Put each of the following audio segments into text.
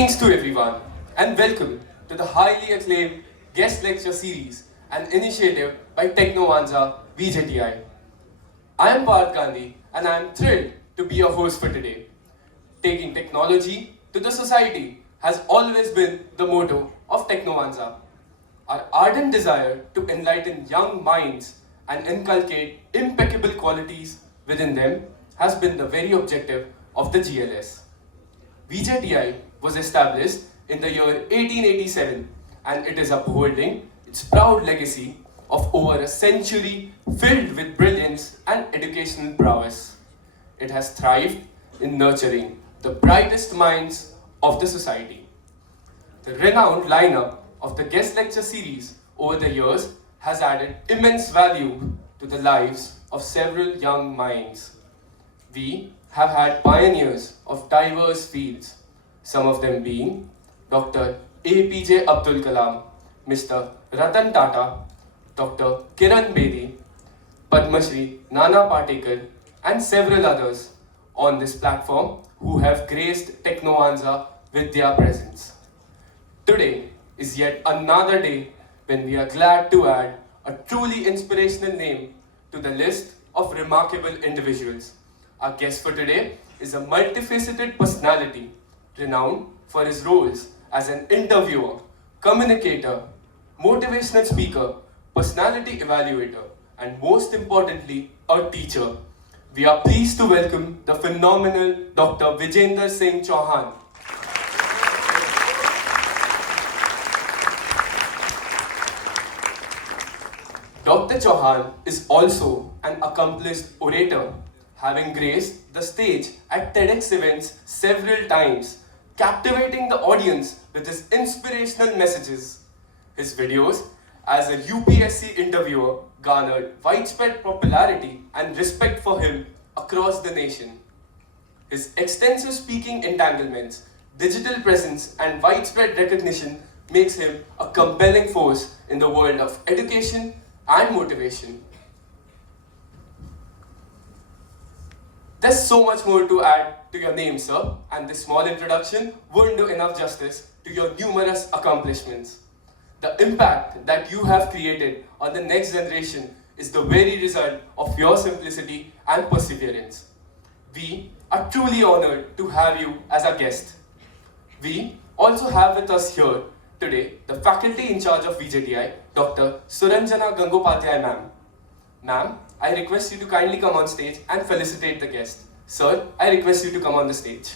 Greetings to everyone and welcome to the highly acclaimed guest lecture series, an initiative by Technovanza VJTI. I am Parth Gandhi and I am thrilled to be your host for today. Taking technology to the society has always been the motto of Technovanza. Our ardent desire to enlighten young minds and inculcate impeccable qualities within them has been the very objective of the GLS. VJTI was established in the year 1887 and it is upholding its proud legacy of over a century filled with brilliance and educational prowess. It has thrived in nurturing the brightest minds of the society. The renowned lineup of the guest lecture series over the years has added immense value to the lives of several young minds. We have had pioneers of diverse fields, some of them being Dr. APJ Abdul Kalam, Mr. Ratan Tata, Dr. Kiran Bedi, Padma Shri Nana Patekar, and several others on this platform who have graced Technovanza with their presence. Today is yet another day when we are glad to add a truly inspirational name to the list of remarkable individuals. Our guest for today is a multifaceted personality renowned for his roles as an interviewer, communicator, motivational speaker, personality evaluator, and most importantly, a teacher. We are pleased to welcome the phenomenal Dr. Vijender Singh Chauhan. Dr. Chauhan is also an accomplished orator, having graced the stage at TEDx events several times, captivating the audience with his inspirational messages. His videos as a UPSC interviewer garnered widespread popularity and respect for him across the nation. His extensive speaking entanglements, digital presence, and widespread recognition makes him a compelling force in the world of education and motivation. There's so much more to add to your name, sir, and this small introduction wouldn't do enough justice to your numerous accomplishments. The impact that you have created on the next generation is the very result of your simplicity and perseverance. We are truly honored to have you as a guest. We also have with us here today the faculty in charge of VJTI, Dr. Suranjana Gangopadhyay ma'am. Ma'am, I request you to kindly come on stage and felicitate the guest. Sir, I request you to come on the stage.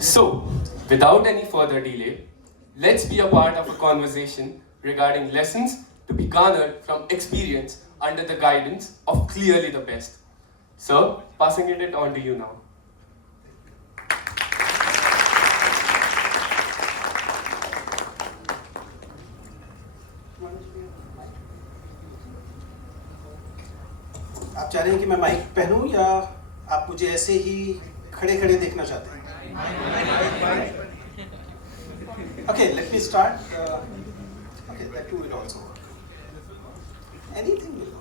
So, without any further delay, let's be a part of a conversation regarding lessons to be garnered from experience under the guidance of clearly the best. Sir, passing it on to you now. आप चाह रहे हैं कि मैं mic पहनूं या आप मुझे ऐसे ही खड़े खड़े देखना चाहते हैं? Okay, let me start. Okay, that too will also work. Anything will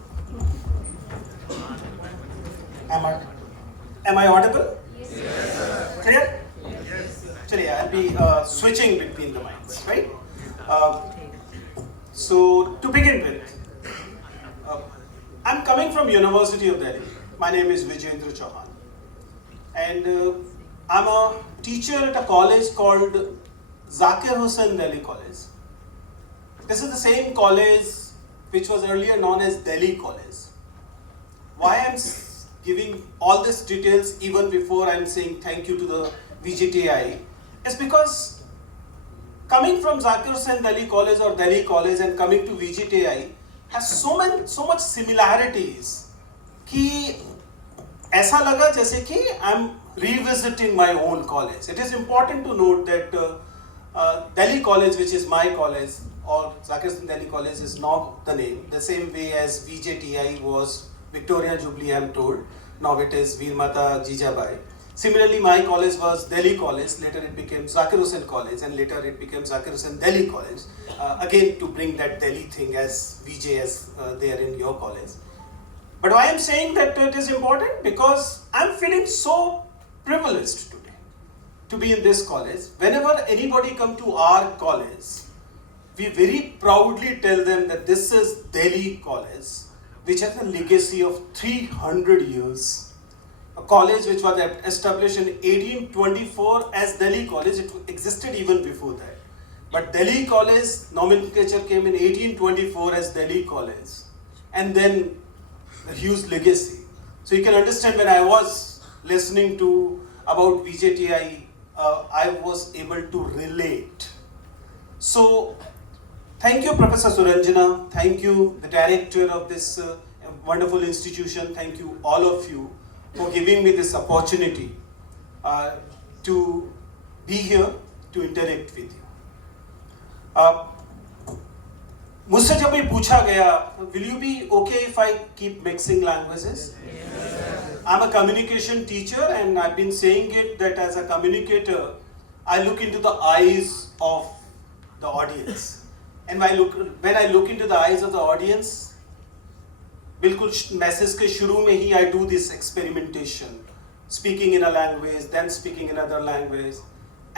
work. Am I audible? Yes. Clear? Yes. Chaliye, I'll be switching between the mics, right? So to begin with, I'm coming from University of Delhi. My name is Vijender Chauhan, and I'm a teacher at a college called Zakir Hussain Delhi College. This is the same college which was earlier known as Delhi College. Why I'm giving all these details even before I'm saying thank you to the VJTI is because coming from Zakir Hussain Delhi College or Delhi College and coming to VJTI has so much similarities कि ऐसा लगा जैसे कि I'm revisiting my own college. It is important to note that Delhi College, which is my college, or Zakir Hussain Delhi College is not the name, the same way as VJTI was Victoria Jubilee, I am told. Now it is Veer Mata Jijabai. Similarly, my college was Delhi College, later it became Zakir Hussain College, and later it became Zakir Hussain Delhi College. Again, to bring that Delhi thing as VJ as there in your college. But why I am saying that it is important? Because I am feeling so privileged today to be in this college. Whenever anybody come to our college, we very proudly tell them that this is Delhi College, which has a legacy of 300 years. A college which was established in 1824 as Delhi College. It existed even before that. But Delhi College nomenclature came in 1824 as Delhi College. And then a huge legacy. So you can understand when I was listening to about VJTI, I was able to relate. So thank you, Professor Suranjana. Thank you, the director of this wonderful institution. Thank you, all of you, for giving me this opportunity to be here to interact with you. मुझसे जब ये पूछा गया, will you be okay if I keep mixing languages? Yes. I'm a communication teacher, and I've been saying it that as a communicator, I look into the eyes of the audience, and when I look into the eyes of the audience, बिल्कुल message के शुरू में ही I do this experimentation, speaking in a language, then speaking in another language,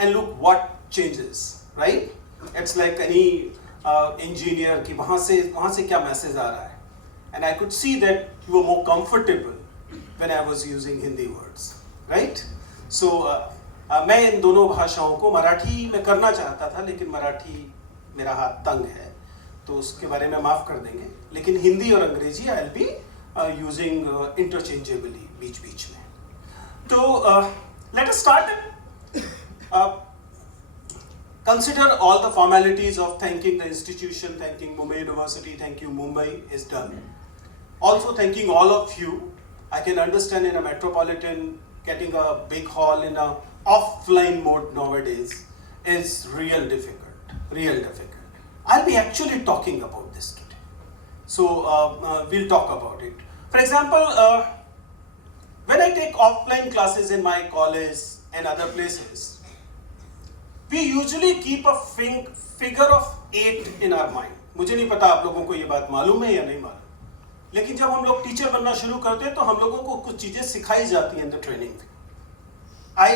and look what changes, right? It's like any engineer कि वहाँ से क्या message आ रहा है, and I could see that you were more comfortable when I was using Hindi words, right? So मैं इन दोनों भाषाओं को मराठी में करना चाहता था, लेकिन मराठी मेरा हाथ तंग है, तो उसके बारे में माफ कर देंगे, लेकिन हिंदी और Angrezi I will be using interchangeably बीच बीच में. तो let us start. Consider all the formalities of thanking the institution, thanking Mumbai University, thank you Mumbai is done. Also thanking all of you. I can understand in a metropolitan getting a big hall in a offline mode nowadays is real difficult. I'll be actually talking about this today. So we'll talk about it. For example, when I take offline classes in my college and other places, we usually keep a figure of 8 in our mind. मुझे नहीं पता आप लोगों को ये बात मालूम है या नहीं मालूम, लेकिन जब हम लोग टीचर बनना शुरू करते हैं तो हम लोगों को कुछ चीजें सिखाई जाती हैं in the training. I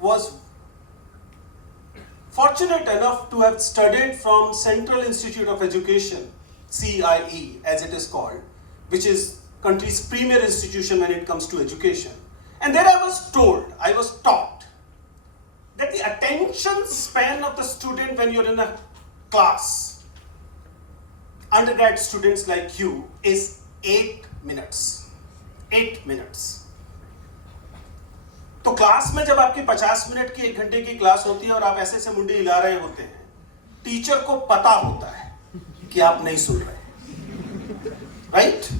was fortunate enough to have studied from Central Institute of Education, CIE as it is called, which is country's premier institution when it comes to education. And there I was taught that the attention span of the student when you're in a class, undergrad students like you, is 8 minutes. 8 minutes. तो class में जब आपकी 50 minute की 1 घंटे की class होती है और आप ऐसे से मुंडी हिला रहे होते हैं, टीचर को पता होता है कि आप नहीं सुन रहे, right?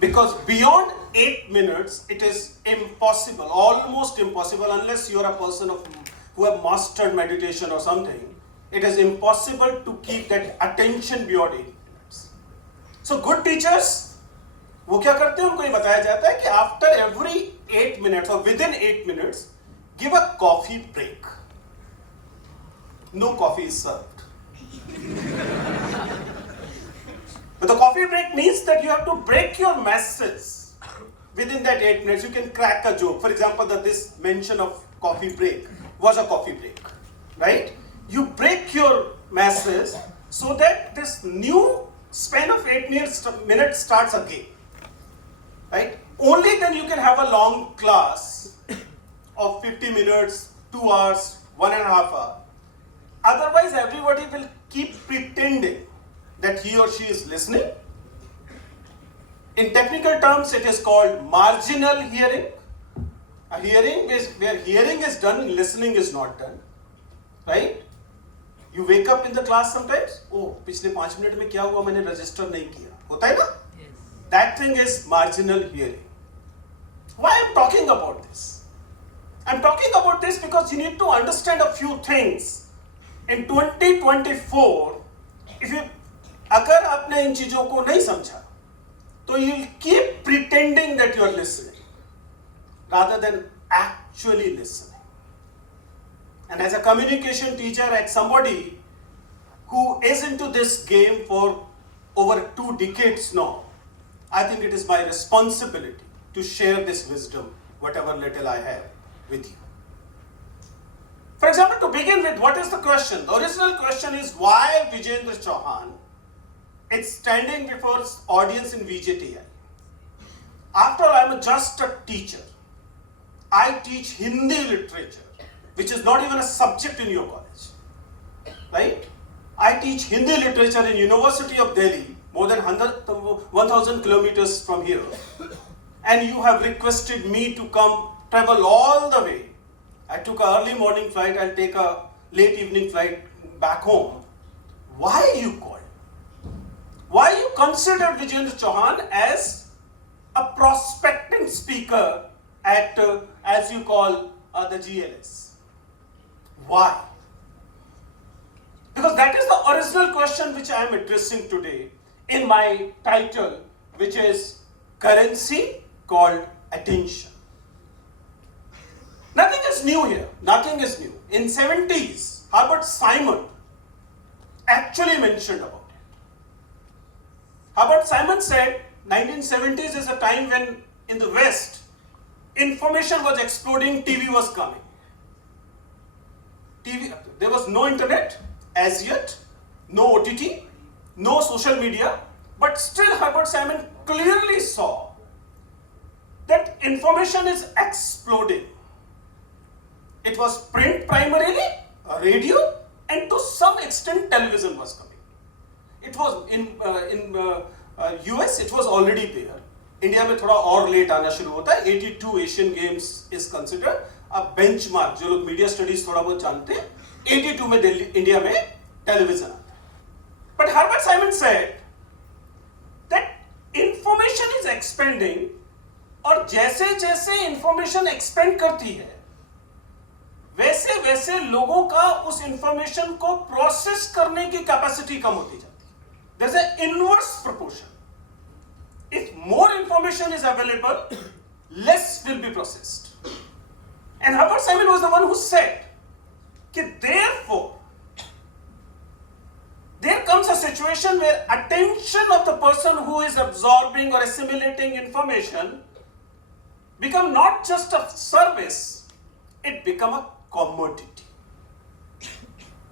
Because beyond 8 minutes it is impossible, almost impossible, unless you are a person who have mastered meditation or something. It is impossible to keep that attention beyond 8 minutes. So good teachers, वो क्या करते हैं, उनको ये बताया जाता है कि after every 8 minutes or within 8 minutes, give a coffee break. No coffee is served. But the coffee break means that you have to break your message within that 8 minutes. You can crack a joke. For example, that this mention of coffee break was a coffee break, right? You break your message so that this new span of 8 minutes starts again, right? Only then you can have a long class of 50 minutes, 2 hours, 1.5 hours. Otherwise, everybody will keep pretending that he or she is listening. In technical terms, it is called marginal hearing. A hearing is where hearing is done, listening is not done, right? You wake up in the class sometimes. Oh, पिछले 5 minute में क्या हुआ, मैंने register नहीं किया, होता है ना? That thing is marginal hearing. Why I am talking about this? I am talking about this because you need to understand a few things in 2024, if you, अगर आपने इन चीजों को नहीं समझा, तो you'll keep pretending that you are listening, rather than actually listening. And as a communication teacher, as somebody who is into this game for over 2 decades now, I think it is my responsibility to share this wisdom, whatever little I have, with you. For example, to begin with, what is the question? The original question is why Vijayendra Chauhan is standing before audience in VJTI. After all, I am just a teacher. I teach Hindi literature, which is not even a subject in your college, right? I teach Hindi literature in University of Delhi, more than 1,000 kilometers from here, and you have requested me to come travel all the way. I took an early morning flight, I'll take a late evening flight back home. Why you called? Why you considered Vijayendra Chauhan as a prospecting speaker at, as you call, the GLS? Why? Because that is the original question which I am addressing today in my title, which is Currency Called Attention. Nothing is new here. Nothing is new. In 70s, Herbert Simon actually mentioned about it. Herbert Simon said 1970s is a time when in the West, information was exploding, TV was coming. There was no internet as yet, no OTT, no social media, but still Herbert Simon clearly saw that information is exploding. It was print primarily, radio, and to some extent television was coming. It was in US, it was already there. India में थोड़ा और late आना शुरू होता है. 82 Asian games is consider a benchmark. जो लोग media studies थोड़ा बहुत जानते हैं, 82 में दिल्ली इंडिया में टेलीविजन आता है. But Herbert Simon said that information is expanding, और जैसे जैसे इंफॉर्मेशन एक्सपेंड करती है वैसे वैसे लोगों का उस इंफॉर्मेशन को प्रोसेस करने की कैपेसिटी कम होती जाती है. There is an inverse proportion. If more information is available, less will be processed. And Herbert Simon was the one who said that therefore, there comes a situation where attention of the person who is absorbing or assimilating information become not just a service, it become a commodity.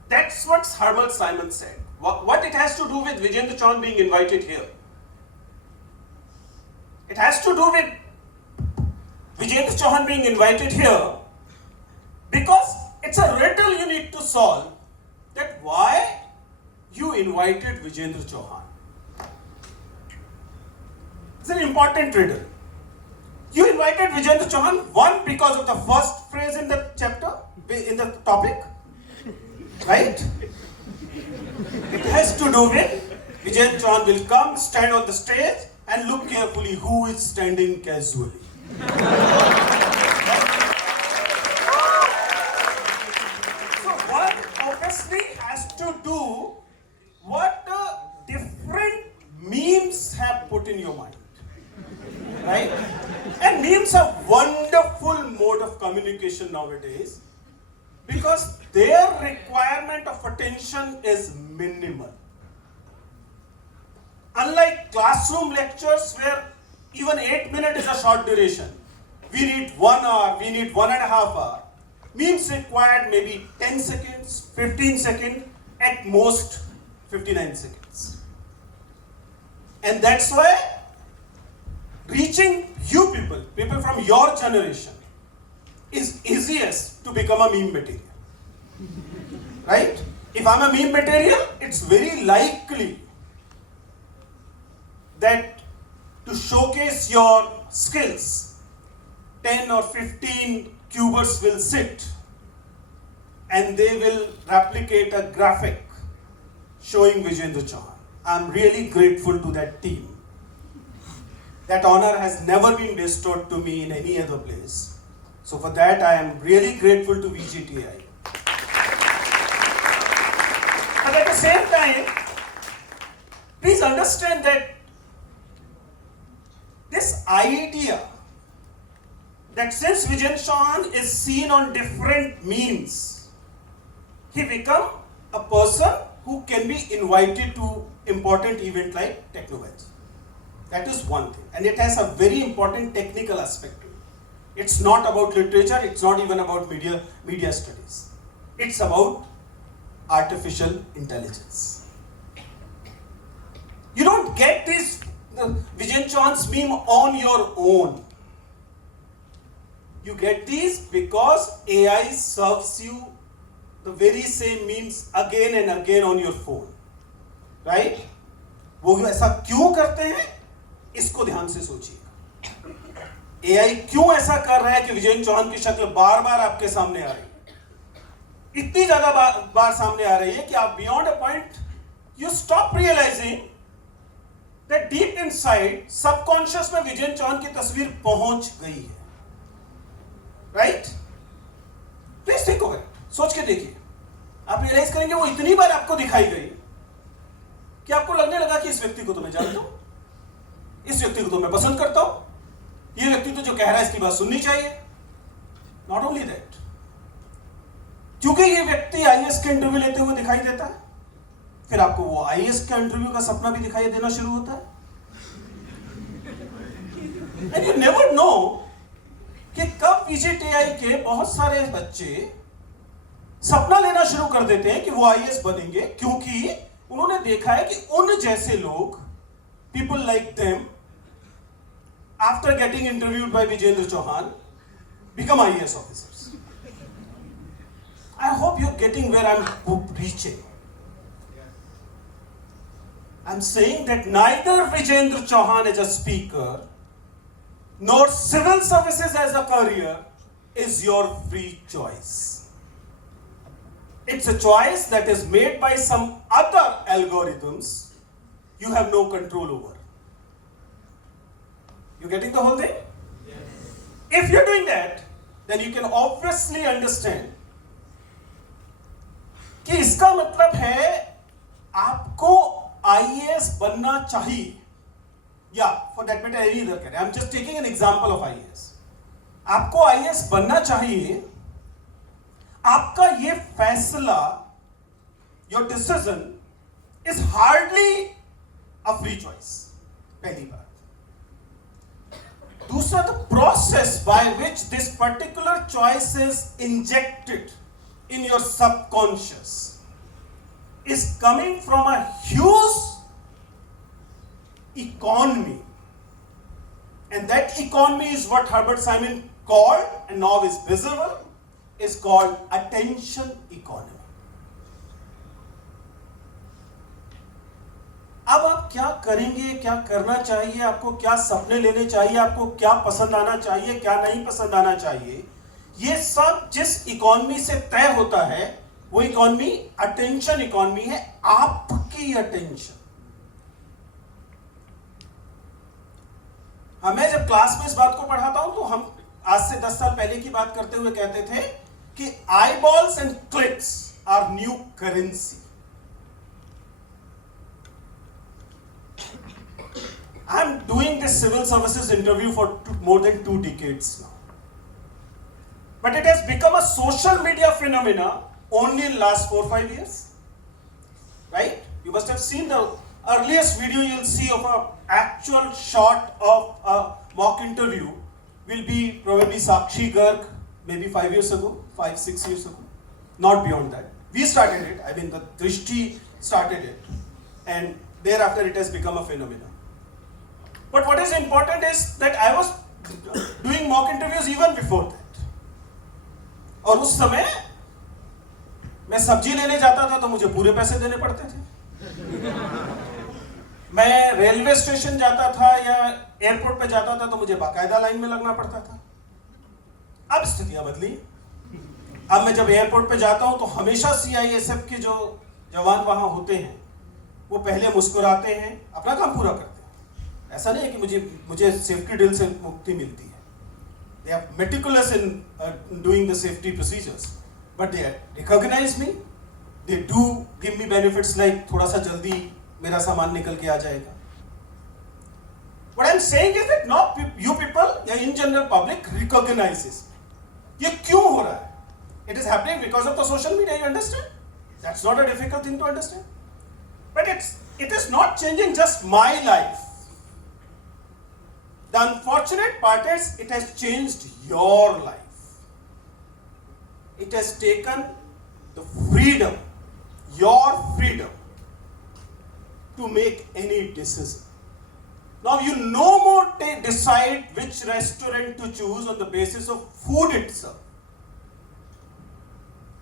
That's what Herbert Simon said. What it has to do with Vijayendra Chauhan being invited here? It has to do with Vijayendra Chauhan being invited here because it's a riddle you need to solve, that why you invited Vijayendra Chauhan. It's an important riddle. You invited Vijayendra Chauhan, one, because of the first phrase in the chapter, in the topic, right? It has to do with Vijayendra Chauhan will come, stand on the stage, and look carefully who is standing casually. So one obviously has to do what different memes have put in your mind, right? And memes are wonderful mode of communication nowadays because their requirement of attention is minimal. Unlike classroom lectures where even 8 minutes is a short duration, we need 1 hour, we need 1.5 hours. Memes required maybe 10 seconds, 15 seconds, at most 59 seconds. And that's why reaching you people from your generation, is easiest to become a meme material. Right? If I'm a meme material, it's very likely that to showcase your skills, 10 or 15 cubers will sit and they will replicate a graphic showing Vijayendra Chauhan. I'm really grateful to that team. That honor has never been bestowed to me in any other place. So for that I am really grateful to VJTI. the same time, please understand that this idea that since Vijay Chauhan is seen on different means, he become a person who can be invited to important event like Technoveg. That is one thing, and it has a very important technical aspect to it. It's not about literature, it's not even about media studies. It's about artificial intelligence. You don't get this Vijay Chauhan's meme on your own. You get these because AI serves you the very same memes again and again on your phone. Right? वो ऐसा क्यों करते हैं? इसको ध्यान से सोचिए। AI क्यों ऐसा कर रहा है कि विजय चौहान की शक्ल बार बार आपके सामने आ रही है? इतनी ज्यादा बार सामने आ रही है कि आप beyond a point you stop realizing that deep inside subconscious में विजय चौहान की तस्वीर पहुंच गई है। Right? Please think over it, सोच के देखिए। आप रियलाइज करेंगे वो इतनी बार आपको दिखाई गई कि आपको लगने लगा कि इस व्यक्ति को तो मैं जानता हूं, इस व्यक्ति को तो मैं पसंद करता हूं, ये व्यक्ति तो जो कह रहा है इसकी बात सुननी चाहिए। नॉट ओनली दैट, क्योंकि ये व्यक्ति आईएएस के इंटरव्यू लेते हुए दिखाई देता है, फिर आपको वो आईएएस का इंटरव्यू का सपना भी दिखाई देना शुरू होता है। एंड यू नेवर नो कि कब VJTI के बहुत सारे बच्चे सपना लेना शुरू कर देते हैं कि वो आईएएस बनेंगे, क्योंकि उन्होंने देखा है कि उन जैसे लोग, people like them, after getting interviewed by Vijendra Chauhan, become IAS officers. I hope you are getting where I am reaching. I'm saying that neither Vijendra Chauhan as a speaker nor civil services as a career is your free choice. It's a choice that is made by some other algorithms you have no control over. You getting the whole thing? Yes. If you're doing that, then you can obviously understand कि इसका मतलब है आपको IAS बनना चाहिए, या for that matter any other career. I am just taking an example of IAS. आपको IAS बनना चाहिए। आपका ये फैसला, your decision is hardly a free choice, पहली बात। दूसरा, the process by which this particular choice is injected in your subconscious is coming from a huge economy, and that economy is what Herbert Simon called, and now is visible, is called attention economy. अब आप क्या करेंगे, क्या करना चाहिए, आपको क्या सपने लेने चाहिए, आपको क्या पसंद आना चाहिए, क्या नहीं पसंद आना चाहिए, ये सब जिस इकोनॉमी से तय होता है, वो इकोनॉमी अटेंशन इकोनॉमी है, आपकी अटेंशन। मैं जब क्लास में इस बात को पढ़ाता हूं तो हम आज से 10 साल पहले की बात करते हुए कहते थे कि eyeballs and clicks are new currency. I'm doing this civil services interview for more than 2 decades now, but it has become a social media phenomena only in last 4-5 years, right? You must have seen the earliest video you'll see of a actual shot of a mock interview will be probably Sakshi Garg, maybe 5 years ago, 5-6 years ago, not beyond that. We started it, I mean the Drishti started it, and thereafter it has become a phenomenon. But what is important is that I was doing mock interviews even before that. और उस समय मैं सब्जी लेने जाता था तो मुझे पूरे पैसे देने पड़ते थे। मैं रेलवे स्टेशन जाता था या एयरपोर्ट पे जाता था तो मुझे बाकायदा लाइन में लगना पड़ता था। अब स्थितियां बदली। अब मैं जब एयरपोर्ट पे जाता हूं तो हमेशा CISF के जो जवान वहां होते हैं वो पहले मुस्कुराते हैं, अपना काम पूरा करते हैं। ऐसा नहीं है कि मुझे सेफ्टी ड्रिल से मुक्ति मिलती है। They are meticulous in doing the safety procedures. But they recognize me, They do give me benefits like थोड़ा सा जल्दी मेरा सामान निकल के आ जाएगा. What I'm saying is that not you people, या in general public recognizes ये क्यों हो रहा है? It is happening because of the social media. You understand? That's not a difficult thing to understand. But it is not changing just my life. The unfortunate part is it has changed your life. It has taken the freedom, your freedom, to make any decision. Now you no more decide which restaurant to choose on the basis of food itself.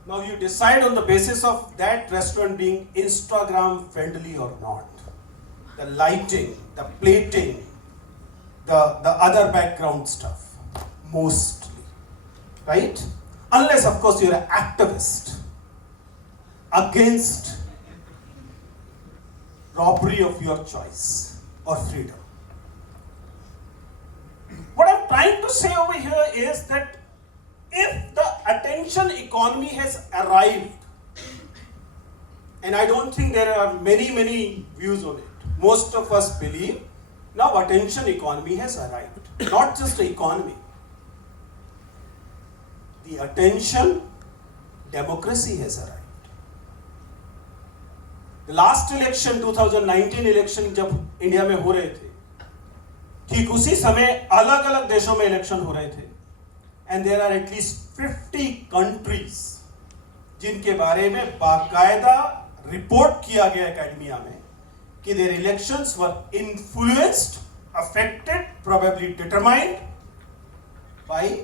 Now you decide on the basis of that restaurant being Instagram friendly or not. The lighting, the plating, the other background stuff, mostly, right? Unless of course you're an activist against robbery of your choice or freedom. What I'm trying to say over here is that if the attention economy has arrived, and I don't think there are many views on it, most of us believe now attention economy has arrived. Not just the economy. The attention democracy has arrived. The last election 2019 election जब India में हो रहे थे, ठीक उसी समय अलग अलग देशों में इलेक्शन हो रहे थे, and there are at least 50 countries जिनके बारे में बाकायदा रिपोर्ट किया गया एकेडमिया में कि their elections were influenced, affected, probably determined by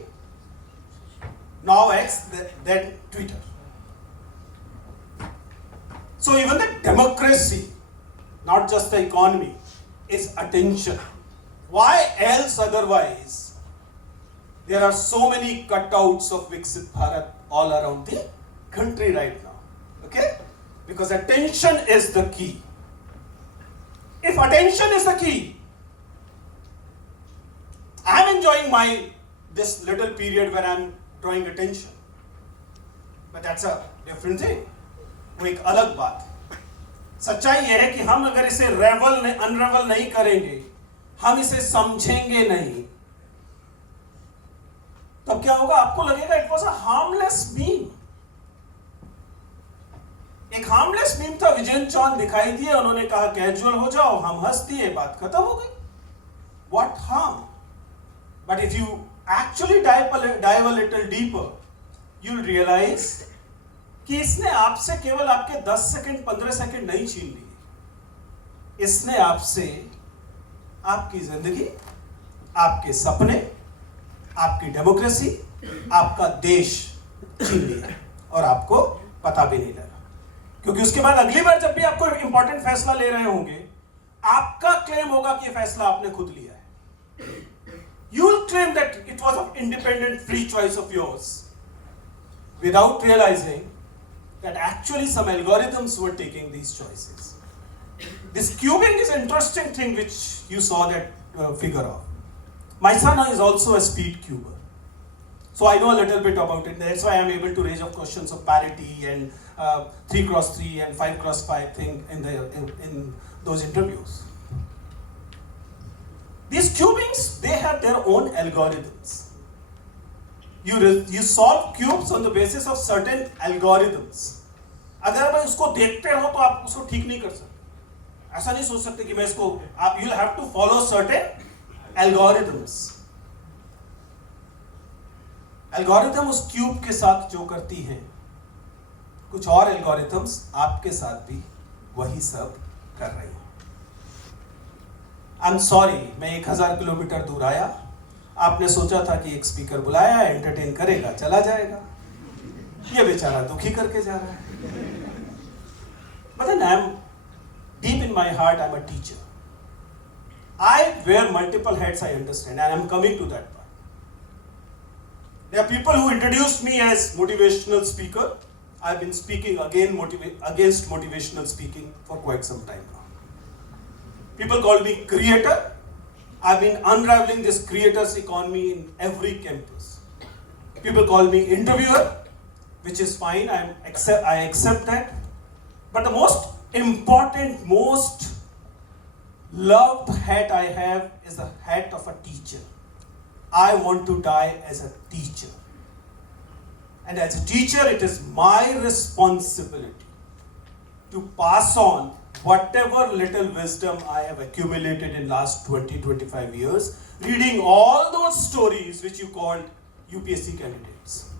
now X, then Twitter. So even the democracy, not just the economy, is attention. Why else otherwise there are so many cutouts of Viksit Bharat all around the country right now? Okay? Because attention is the key. If attention is the key, I'm enjoying this little period where I'm drawing attention. But that's a different thing. वो एक अलग बात है. सच्चाई यह है कि हम अगर इसे अनरेवल नहीं करेंगे, हम इसे समझेंगे नहीं, तब क्या होगा? आपको लगेगा it was a harmless meme. एक हार्मलेस मीम था, विजेंद्र चौहान दिखाई दिए, उन्होंने कहा कैजुअल हो जाओ, हम हंस दिए, बात खत्म हो गई. What harm? But if you actually dive a little deeper, you'll realize कि इसने आपसे केवल आपके 10 सेकंड 15 सेकंड नहीं छीन लिए. इसने आपसे आपकी जिंदगी, आपके सपने, आपकी डेमोक्रेसी, आपका देश छीन लिया और आपको पता भी नहीं लगा. क्योंकि उसके बाद अगली बार जब भी आपको इंपॉर्टेंट फैसला ले रहे होंगे, आपका क्लेम होगा कि यह फैसला आपने खुद लिया है. You will claim that it was an independent, free choice of yours, without realizing that actually some algorithms were taking these choices. This cubing is an interesting thing which you saw that figure of. My son is also a speed cuber. So I know a little bit about it. That's why I'm able to raise up questions of parity and 3x3 and 5x5 thing in those interviews. These cubings, they have their own algorithms. You solve cubes on the basis of certain algorithms. अगर आप उसको देखते हो तो आप उसको ठीक नहीं कर सकते. ऐसा नहीं सोच सकते कि मैं इसको you'll have to follow certain algorithms. Algorithm उस क्यूब के साथ जो करती हैं, कुछ और एल्गोरिथम्स आपके साथ भी वही सब कर रही हैं. आई एम सॉरी, मैं 1000 किलोमीटर दूर आया, आपने सोचा था कि एक स्पीकर बुलाया, एंटरटेन करेगा, चला जाएगा. ये बेचारा दुखी करके जा रहा है. But then deep in my heart, I'm a teacher. I wear multiple hats, I understand, and I'm coming to that part. There are people who introduced me as motivational speaker. I've been speaking against motivational speaking for quite some time now. People call me creator. I've been unraveling this creators economy in every campus. People call me interviewer, which is fine. I accept that. But the most important, most loved hat I have is the hat of a teacher. I want to die as a teacher. And as a teacher, it is my responsibility to pass on whatever little wisdom I have accumulated in last 20-25 years, reading all those stories which you called UPSC candidates.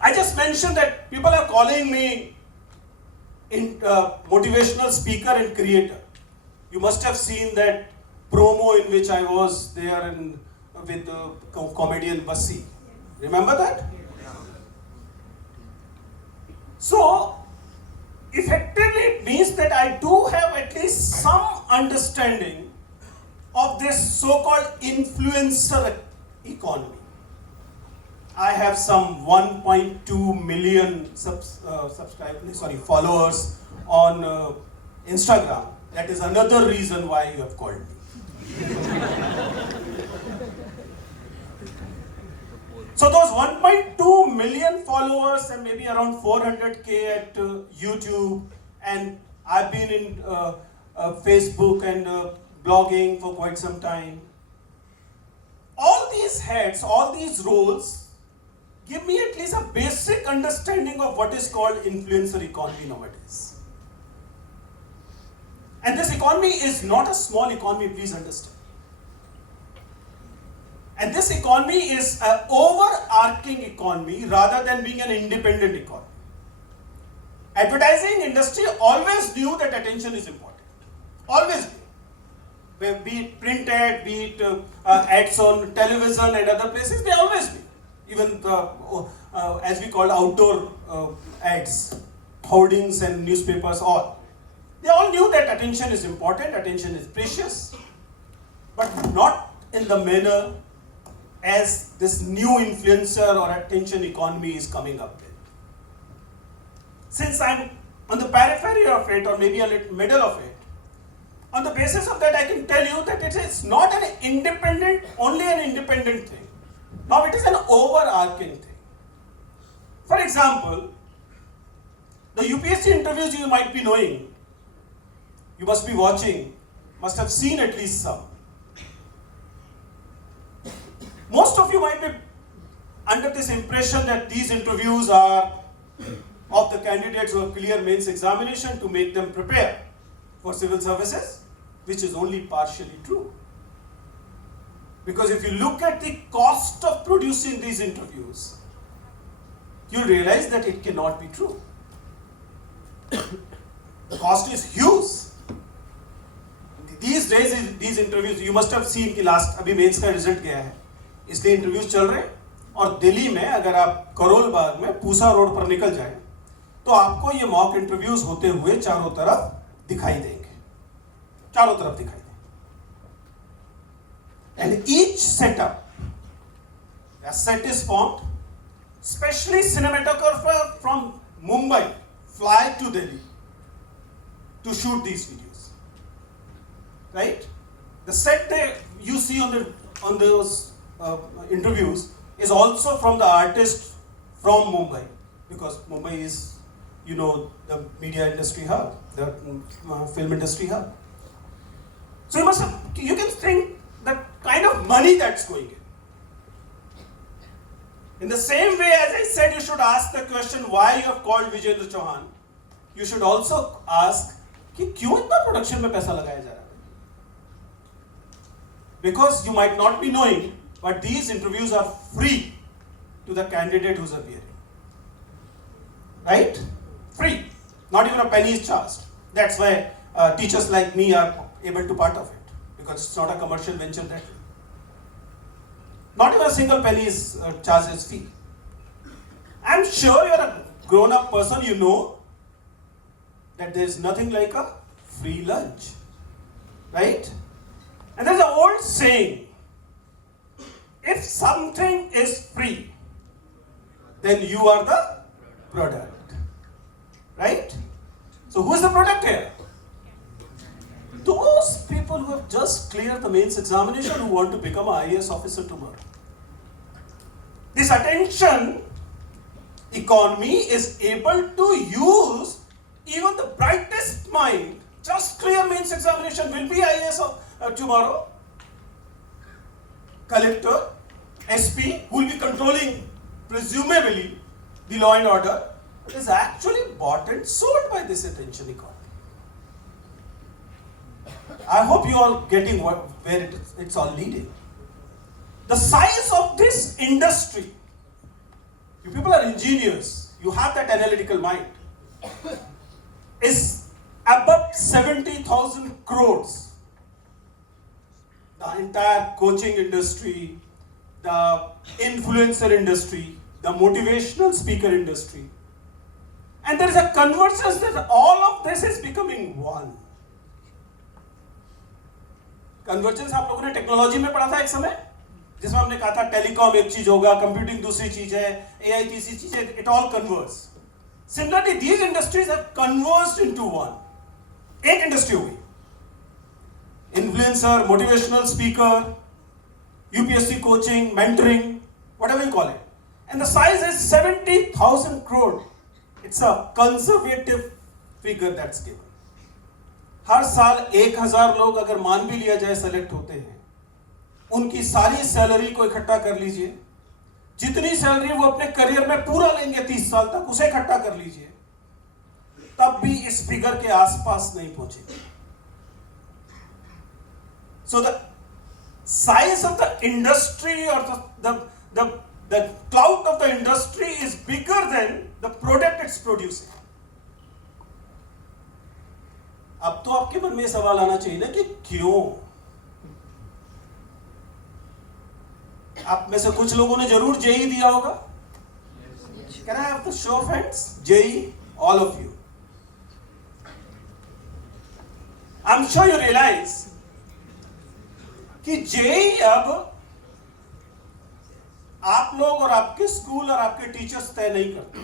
I just mentioned that people are calling me motivational speaker and creator. You must have seen that promo in which I was there with comedian Bassi. Remember that? So, effectively it means that I do have at least some understanding of this so-called influencer economy. I have some 1.2 million followers on Instagram. That is another reason why you have called me. So those 1.2 million followers and maybe around 400k at YouTube, and I've been in Facebook and blogging for quite some time. All these heads, all these roles give me at least a basic understanding of what is called influencer economy nowadays. And this economy is not a small economy, please understand. And this economy is an overarching economy rather than being an independent economy. Advertising industry always knew that attention is important. Always knew. Be it print ad, be it ads on television and other places, they always knew. Even as we call outdoor ads, hoardings and newspapers, all. They all knew that attention is important, attention is precious, but not in the manner as this new influencer or attention economy is coming up with. Since I'm on the periphery of it, or maybe a little middle of it, on the basis of that I can tell you that it is not an independent, only an independent thing. Now it is an overarching thing. For example, the UPSC interviews you might be knowing, you must be watching, must have seen at least some. Most of you might be under this impression that these interviews are of the candidates who have clear mains examination to make them prepare for civil services, which is only partially true. Because if you look at the cost of producing these interviews, you'll realize that it cannot be true. The cost is huge. These days, these interviews, you must have seen कि last अभी mains का result गया है, इसलिए interviews चल रहे हैं. और दिल्ली में अगर आप करोल बाग में पूसा रोड पर निकल जाएं, तो आपको ये मॉक इंटरव्यूज होते हुए चारों तरफ दिखाई देंगे. चारों तरफ दिखाई देंगे. And each setup, a set is formed, especially cinematographer from Mumbai fly to Delhi to shoot these videos. Right? The set you see on those interviews is also from the artist from Mumbai, because Mumbai is, the media industry hub, the film industry hub. So you can think the kind of money that's going in. In the same way as I said, you should ask the question why you have called Vijayendra Chauhan. You should also ask कि क्यों इतना production में पैसा लगाया जा रहा है? Because you might not be knowing, but these interviews are free to the candidate who's appearing. Right? Free. Not even a penny is charged. That's why teachers like me are able to part of it. Because it's not a commercial venture that way. Not even a single penny is charged as fee. I'm sure you're a grown-up person, you know that there's nothing like a free lunch. Right? And there's an old saying, if something is free, then you are the product. Right? So who is the product here? Those people who have just cleared the mains examination who want to become an IAS officer tomorrow. This attention economy is able to use even the brightest mind. Just clear mains examination, will be IAS tomorrow. Collector, SP, who will be controlling presumably the law and order, is actually bought and sold by this attention economy. I hope you are getting where it's all leading. The size of this industry, you people are engineers, you have that analytical mind, is above 70,000 crores. The entire coaching industry, the influencer industry, the motivational speaker industry. And there is a convergence that all of this is becoming one. Convergence आप लोगों ने technology में पढ़ा था एक समय, जिसमें हमने कहा था टेलीकॉम एक चीज होगा, कंप्यूटिंग दूसरी चीज है, एआई तीसरी चीज है, it all converge. Similarly these industries have converged into one. एक इंडस्ट्री हो गई. Influencer, motivational speaker, UPSC coaching, mentoring, whatever you call it. And the size is 70,000 crore. It's a conservative figure that's given. हर साल 1,000 लोग अगर मान भी लिया जाए सेलेक्ट होते हैं, उनकी सारी सैलरी को इकट्ठा कर लीजिए, जितनी सैलरी वो अपने करियर में पूरा लेंगे 30 साल तक, उसे इकट्ठा कर लीजिए, तब भी इस फिगर के आसपास नहीं पहुंचेंगे. So the size of the industry or the clout of the industry is bigger than the product it's producing. अब तो आपके मन में यह सवाल आना चाहिए ना कि क्यों? आप में से कुछ लोगों ने जरूर जेई दिया होगा. Can I have the show of hands? JEE, all of you. I'm sure you realize कि जेई अब आप लोग और आपके स्कूल और आपके टीचर्स तय नहीं करते.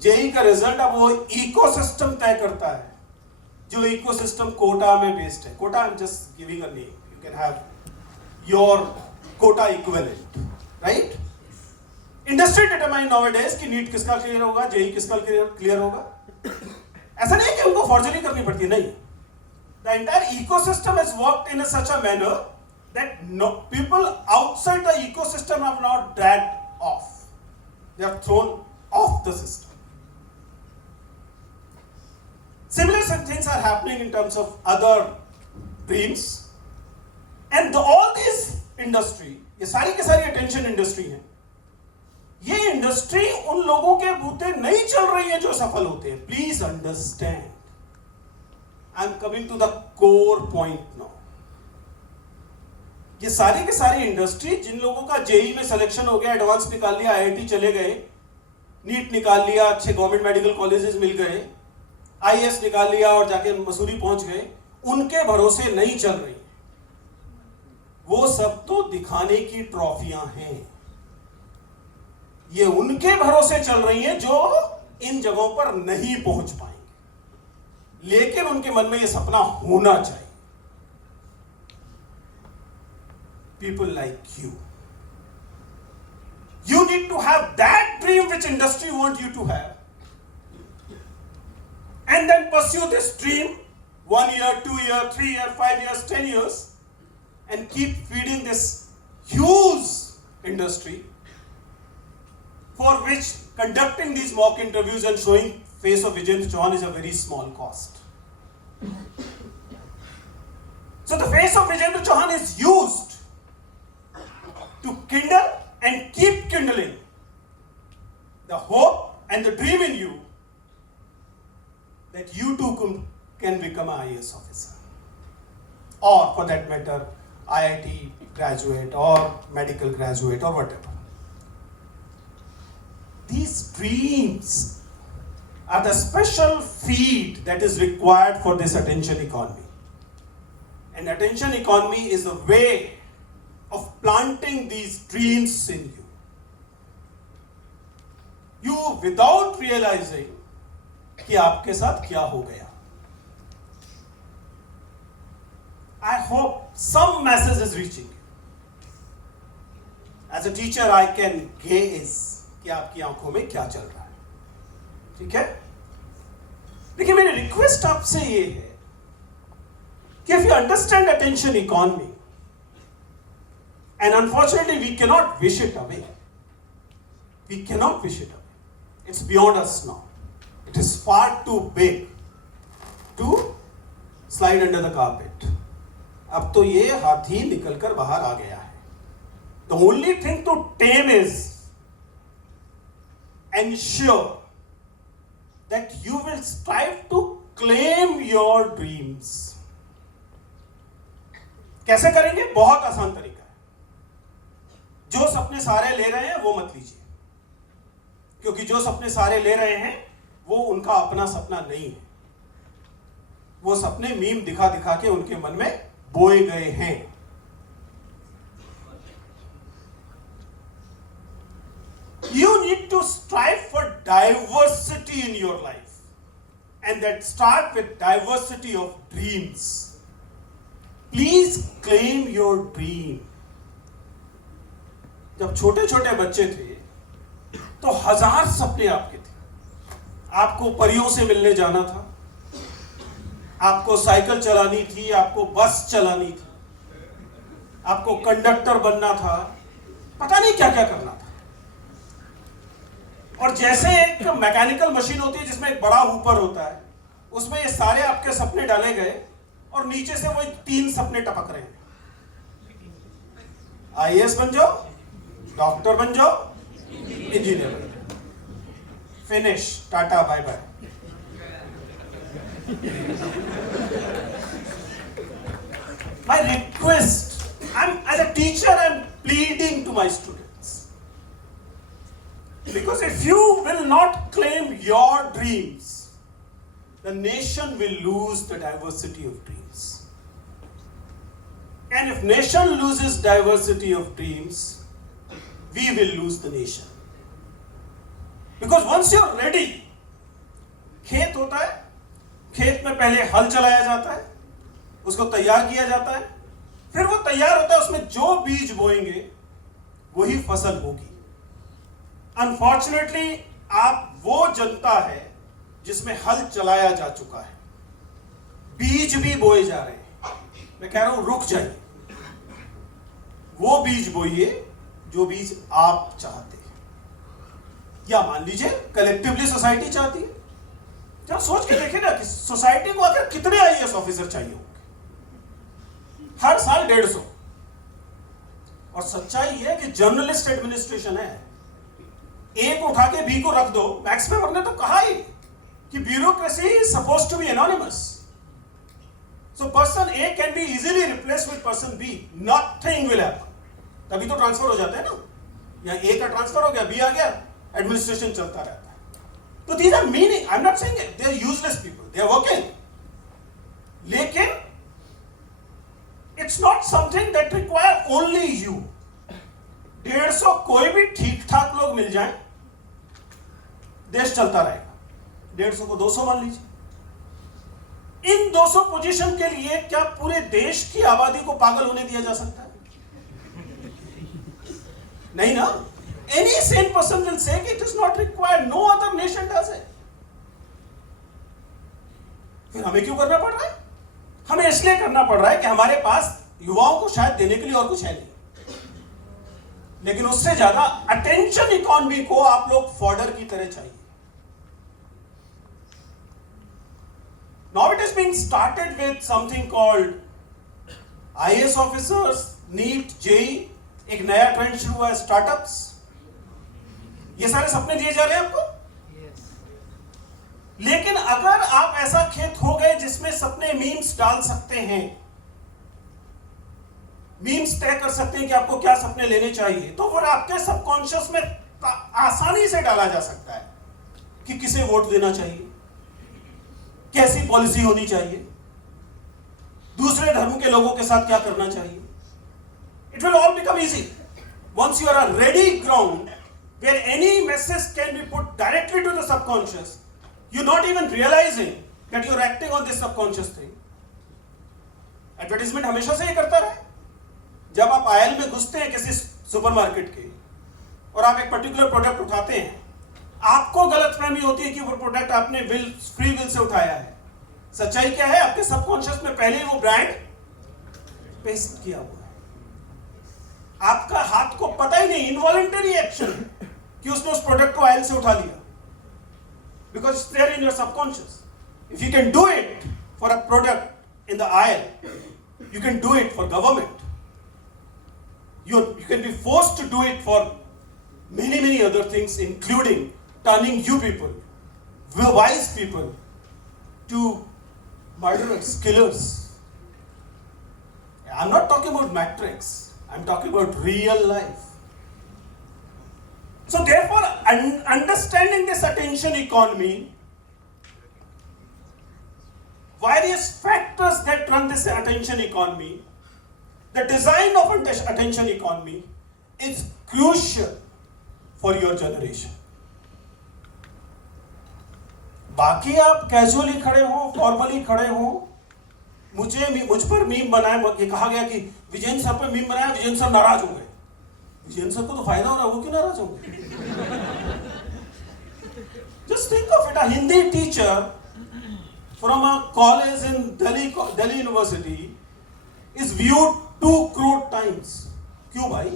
जेई का रिजल्ट अब वो इकोसिस्टम तय करता है, जो इकोसिस्टम कोटा में बेस्ड है. Kota, I am just giving a name, you can have your Kota equivalent, right? Industry determine nowadays कि नीट किसका क्लियर होगा, जेई किसका क्लियर होगा. ऐसा नहीं है कि उनको फॉर्जरी करनी पड़ती है, नहीं. The entire ecosystem has worked in such a manner that no, people outside the ecosystem have not dragged off. They have thrown off the system. Similar things are happening in terms of other dreams. And all these industry, ये सारी के सारी attention industry है. ये industry उन लोगों के बूते नहीं चल रही है जो सफल होते हैं. Please understand. I am coming to the core point now. ये सारी के सारी इंडस्ट्री, जिन लोगों का जेई में सिलेक्शन हो गया, एडवांस निकाल लिया, आईआईटी चले गए, नीट निकाल लिया, अच्छे गवर्नमेंट मेडिकल कॉलेजेस मिल गए, आईएएस निकाल लिया और जाके मसूरी पहुंच गए, उनके भरोसे नहीं चल रही. वो सब तो दिखाने की ट्रॉफियां हैं. ये उनके भरोसे चल रही हैं जो इन जगहों पर नहीं पहुंच पाएंगे, लेकिन उनके मन में ये सपना होना चाहिए. People like you. You need to have that dream which industry want you to have. And then pursue this dream 1 year, 2 year, 3 year, 5 years, 10 years, and keep feeding this huge industry for which conducting these mock interviews and showing face of Vijayendra Chauhan is a very small cost. So the face of Vijayendra Chauhan is used to kindle and keep kindling the hope and the dream in you that you too can become an IAS officer, or for that matter IIT graduate or medical graduate or whatever. These dreams are the special feed that is required for this attention economy. And attention economy is the way of planting these dreams in you. You without realizing कि आपके साथ क्या हो गया. I hope some message is reaching you. As a teacher, I can gaze कि आपकी आंखों में क्या चल रहा है। ठीक है, देखिए मेरी रिक्वेस्ट आपसे ये है कि if you understand attention economy, and unfortunately we can not wish it away, we can not wish it away, it's beyond us now, it is far too big to slide under the carpet. अब तो ये हाथी निकलकर बाहर आ गया है। The only thing to tame is ensure that you will strive to claim your dreams. कैसे करेंगे? बहुत आसान तरीका है। जो सपने सारे ले रहे हैं वो मत लीजिए, क्योंकि जो सपने सारे ले रहे हैं वो उनका अपना सपना नहीं है। वो सपने मीम दिखा दिखा के उनके मन में बोए गए हैं। You need to strive for diversity in your life, and that start with diversity of dreams. Please claim your dream. जब छोटे छोटे बच्चे थे तो हजार सपने आपके थे। आपको परियों से मिलने जाना था, आपको साइकिल चलानी थी, आपको बस चलानी थी, आपको कंडक्टर बनना था, पता नहीं क्या क्या करना था। और जैसे एक मैकेनिकल मशीन होती है जिसमें एक बड़ा ऊपर होता है, उसमें ये सारे आपके सपने डाले गए और नीचे से वही 3 सपने टपक रहे हैं। आईएएस बन जाओ, डॉक्टर बन जाओ, इंजीनियर बन जाओ, finish, tata bye bye. My request, as a teacher, I'm pleading to my students. Because if you will not claim your dreams, the nation will lose the diversity of dreams. And if nation loses diversity of dreams, we will lose the nation. Because once you're ready, खेत होता है, खेत में पहले हल चलाया जाता है, उसको तैयार किया जाता है, फिर वो तैयार होता है, उसमें जो बीज बोएंगे वही फसल होगी। अनफॉर्चुनेटली आप वो जनता है जिसमें हल चलाया जा चुका है, बीज भी बोए जा रहे हैं। मैं कह रहा हूं रुक जाइए, वो बीज बोइए जो बीज आप चाहते हैं, या मान लीजिए कलेक्टिवली सोसाइटी चाहती है। जब सोच के देखिए ना कि सोसाइटी को आखिर कितने आईएएस ऑफिसर चाहिए होंगे, हर साल 150। और सच्चाई है कि जर्नलिस्ट एडमिनिस्ट्रेशन है, ए को उठा के बी को रख दो, मैक्स में ने तो कहा ही कि bureaucracy is supposed to be anonymous, so person A can be easily replace with person B, nothing will happen. तभी तो ट्रांसफर हो जाते हैं ना, या ए का ट्रांसफर हो गया, बी आ गया, एडमिनिस्ट्रेशन चलता रहता है। तो these are meaning, I am not saying they are useless people, they are working, लेकिन it's not something that require only you. 150 कोई भी ठीक ठाक लोग मिल जाएं, देश चलता रहेगा। 150 को 200 मान लीजिए। इन 200 पोजीशन के लिए क्या पूरे देश की आबादी को पागल होने दिया जा सकता है? नहीं ना। Any sane person will say it is not required, no other nation does it. फिर हमें क्यों करना पड़ रहा है? हमें इसलिए करना पड़ रहा है कि हमारे पास युवाओं को शायद देने के लिए और कुछ है नहीं, लेकिन उससे ज्यादा अटेंशन इकोनॉमी को आप लोग फॉर्डर की तरह चाहिए। Now it is being started with something called IAS officers, NEET, JEE, एक नया ट्रेंड शुरू हुआ है, स्टार्टअप्स। ये सारे सपने दिए जा रहे हैं आपको। लेकिन अगर आप ऐसा खेत हो गए जिसमें सपने मीम्स डाल सकते हैं, मीम्स तय कर सकते हैं कि आपको क्या सपने लेने चाहिए, तो फिर आपके सबकॉन्शियस में आसानी से डाला जा सकता है कि किसे वोट देना चाहिए, कैसी पॉलिसी होनी चाहिए, दूसरे धर्म के लोगों के साथ क्या करना चाहिए। It will all become easy once you are a ready ground where any message can be put directly to the subconscious. You're not even realizing that you're acting on this subconscious thing. Advertisement हमेशा से ये करता रहे। जब आप oil में घुसते हैं किसी सुपरमार्केट के और आप एक पर्टिकुलर प्रोडक्ट उठाते हैं, आपको गलतफहमी होती है कि वो प्रोडक्ट आपने फ्री विल से उठाया है। सच्चाई क्या है? आपके सबकॉन्शियस में पहले ही वो ब्रांड पेस्ट किया हुआ है। आपका हाथ को पता ही नहीं, इनवॉलंटरी एक्शन कि उसने उस प्रोडक्ट को आयल से उठा लिया, because it's there in your subconscious. If you can do it for a product in the aisle, you can do it for government. You can be forced to do it for many other things, including turning you people, wise people, to murderers, killers. I'm not talking about Matrix. I'm talking about real life. So therefore, understanding this attention economy, various factors that run this attention economy, the design of attention economy is crucial for your generation. बाकी आप casually खड़े हो, formally खड़े हो, मुझ पर meme बनाए, कहा गया कि विजयन सर पर मीम बनाया, विजयन सर नाराज हो गए। विजयन सर को तो फायदा हो रहा है, वो क्यों नाराज होंगे? Just think of it, a Hindi teacher from a college in Delhi University is viewed 2 crore times. क्यों भाई?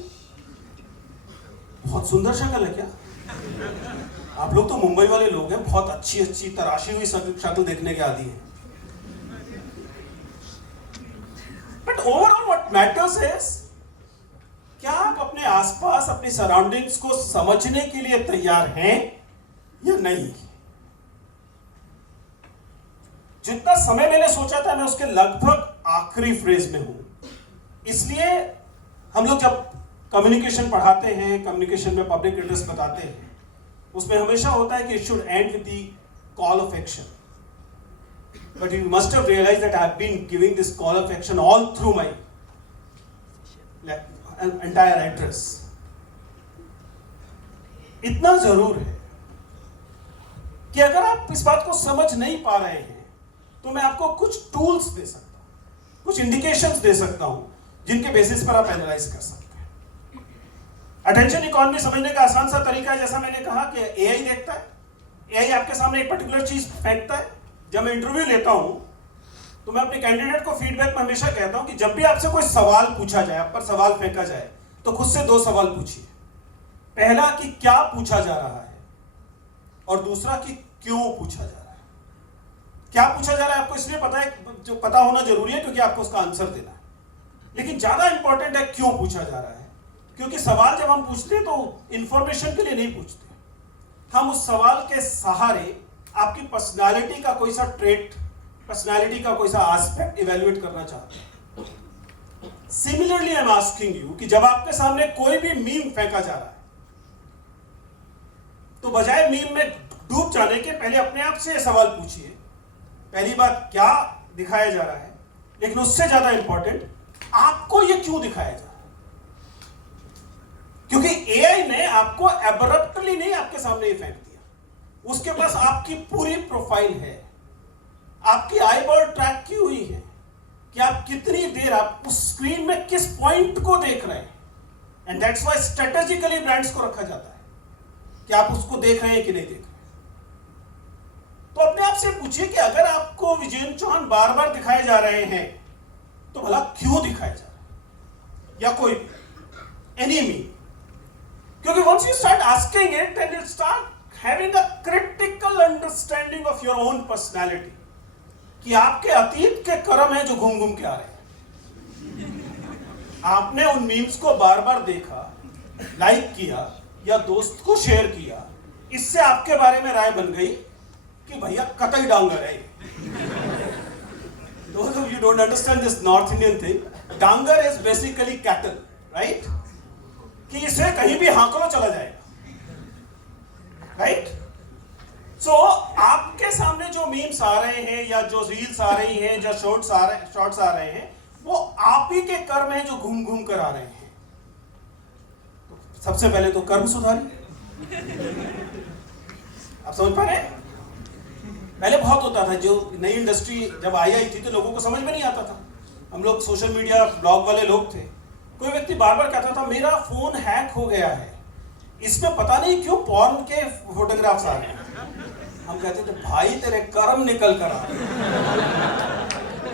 बहुत सुंदर शक्ल है क्या? आप लोग तो मुंबई वाले लोग हैं, बहुत अच्छी तराशी हुई शक्ल देखने के आदी हैं। But overall what matters is, क्या आप अपने आसपास, अपनी सराउंडिंग्स को समझने के लिए तैयार हैं या नहीं? जितना समय मैंने सोचा था, मैं उसके लगभग आखिरी फ्रेज में हूं। इसलिए हम लोग जब कम्युनिकेशन पढ़ाते हैं, कम्युनिकेशन में पब्लिक एड्रेस बताते हैं, उसमें हमेशा होता है कि it should end with the call of action. But you must have realized that I have been giving this call of action all through my entire address. इतना जरूर है कि अगर आप इस बात को समझ नहीं पा रहे हैं, तो मैं आपको कुछ टूल्स दे सकता हूं, कुछ इंडिकेशंस दे सकता हूं, जिनके बेसिस पर आप एनालाइज कर सकते हैं। अटेंशन इकोनॉमी समझने का आसान सा तरीका है, जैसा मैंने कहा कि एआई देखता है, एआई आपके सामने एक पर्टिकुलर चीज फेंकता है। जब मैं इंटरव्यू लेता हूं, तो मैं अपने कैंडिडेट को फीडबैक में हमेशा कहता हूं कि जब भी आपसे कोई सवाल पूछा जाए, आप पर सवाल फेंका जाए, तो खुद से 2 सवाल पूछिए। पहला कि क्या पूछा जा रहा है, और दूसरा कि क्यों पूछा जा रहा है। क्या पूछा जा रहा है आपको इसलिए पता है, जो पता होना जरूरी है, क्योंकि आपको उसका आंसर देना है। लेकिन ज्यादा इंपॉर्टेंट है क्यों पूछा जा रहा है, क्योंकि सवाल जब हम पूछते हैं तो इंफॉर्मेशन के लिए नहीं पूछते, हम उस सवाल के सहारे आपकी पर्सनालिटी का कोई सा ट्रेट, पर्सनालिटी का कोई सा एस्पेक्ट इवैल्यूएट करना चाहते हैं। Similarly I am asking you कि जब आपके सामने कोई भी मीम फेंका जा रहा है, तो बजाय मीम में डूब जाने के पहले अपने आप से सवाल पूछिए, पहली बात क्या दिखाया जा रहा है, लेकिन उससे ज्यादा इंपॉर्टेंट, आपको ये क्यों दिखाया जा रहा है। क्योंकि एआई ने आपको एब्रप्टली नहीं आपके सामने ये फेंक दिया, उसके पास आपकी पूरी प्रोफाइल है, आपकी आईबॉल ट्रैक की हुई है कि आप कितनी देर आप उस स्क्रीन में किस पॉइंट को देख रहे हैं। And that's why strategically brands को रखा जाता है कि आप उसको देख रहे हैं कि नहीं देख रहे। तो अपने आप से पूछिए कि अगर आपको विजयन चौहान बार बार दिखाए जा रहे हैं, तो भला क्यों दिखाए जा रहे हैं, या कोई एनी मीम। क्योंकि once you start asking it, then you start having a critical understanding of your own personality, कि आपके अतीत के कर्म हैं जो घूम घूम के आ रहे हैं। आपने उन मीम्स को बार बार देखा, लाइक किया, या दोस्त को शेयर किया, इससे आपके बारे में राय बन गई कि भैया कतई डांगर है। Those of you don't understand this North Indian thing, Dangar is basically cattle, right? कि इसे कहीं भी हांकलो चला जाएगा, राइट? सो आपके सामने जो मीम्स आ रहे हैं, या जो रील्स आ रही हैं, जो शॉर्ट्स आ रहे हैं, वो आप ही के कर्म हैं जो घूम घूम कर आ रहे हैं। तो सबसे पहले तो कर्म सुधारिए। आप समझ पा रहे हैं? पहले बहुत होता था, जो नई इंडस्ट्री जब आई थी तो लोगों को समझ में नहीं आता था। हम लोग सोशल मीडिया ब्लॉग वाले लोग थे, कोई व्यक्ति बार बार कहता था मेरा फोन हैक हो गया है, इसमें पता नहीं क्यों पॉर्न के फोटोग्राफ्स आ रहे हैं। हम कहते थे भाई तेरे कर्म निकल कर आ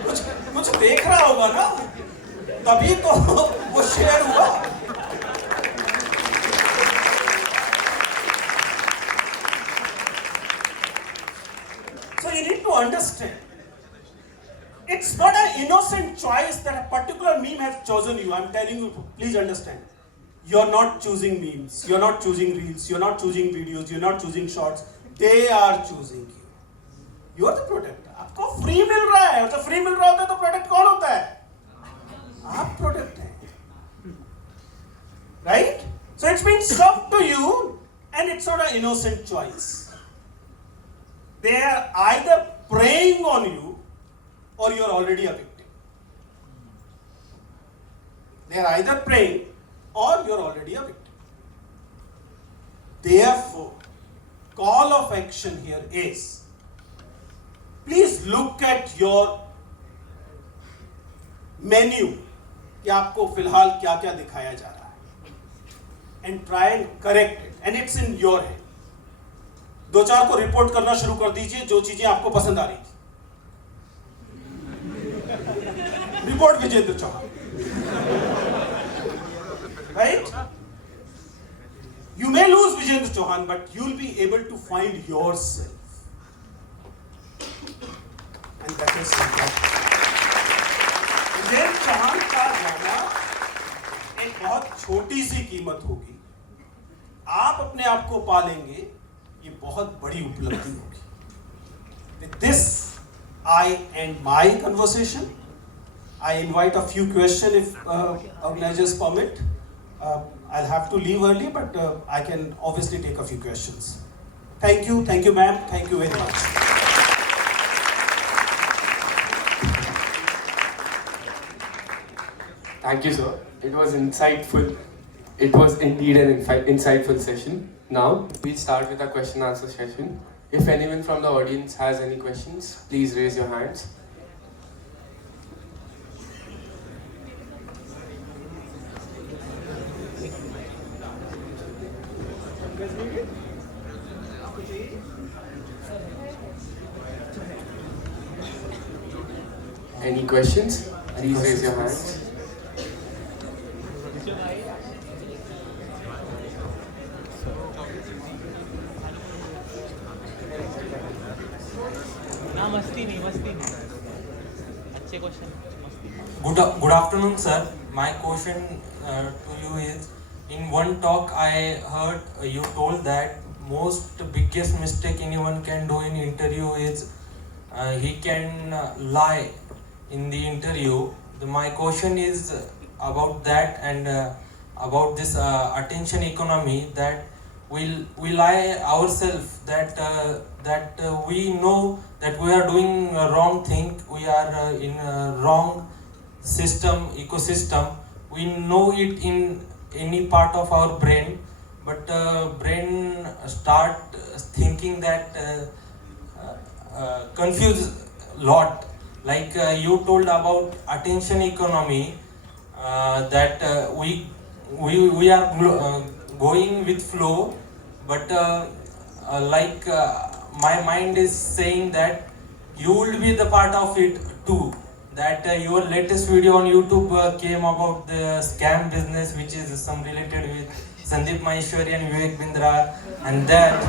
कुछ कुछ देख रहा होगा ना, तभी तो वो शेयर हुआ। So you need to understand, it's not an innocent choice that a particular meme has chosen you. I'm telling you, please understand. You're not choosing memes, you're not choosing reels, you're not choosing videos, you're not choosing shorts. They are choosing you. You are the product. आपको free मिल रहा है, तो free मिल रहा होता है तो product कौन होता है? आप प्रोडक्ट हैं, right? So it's been served to you, and it's not an innocent choice. They are either preying on you, or you are already a victim. They are either preying, or you are already a victim. Therefore, call of action here is, please look at your menu कि आपको फिलहाल क्या क्या दिखाया जा रहा है, and try and correct it, and it's in your hand. दो चार को रिपोर्ट करना शुरू कर दीजिए जो चीजें आपको पसंद आ रही थी। Report Vijendra Chauhan, right? You may lose Vijendra Chauhan, but you'll be able to find yourself, and that is important. Vijendra Chauhan का जाना एक बहुत छोटी सी कीमत होगी, आप अपने आप को पालेंगे, ये बहुत बड़ी उपलब्धि होगी। With this, I end my conversation. I invite a few questions if organizers permit. I'll have to leave early, but I can obviously take a few questions. Thank you, ma'am. Thank you very much. Thank you, sir. It was insightful. It was indeed an insightful session. Now, we'll start with a question answer session. If anyone from the audience has any questions, please raise your hands. Any questions? Please raise your hands. ना मस्ती नहीं अच्छे question Good afternoon, sir. My question to you is, in one talk I heard you told that most biggest mistake anyone can do in interview is he can lie in the interview. My question is about that, and about this attention economy, that we lie ourselves, that we know that we are doing a wrong thing, we are in a wrong ecosystem. We know it in any part of our brain, but brain start thinking that confuse lot. Like you told about attention economy, that we are going with flow, but my mind is saying that you will be the part of it too. That your latest video on YouTube came about the scam business, which is some related with Sandeep Maheshwari and Vivek Bindra, and that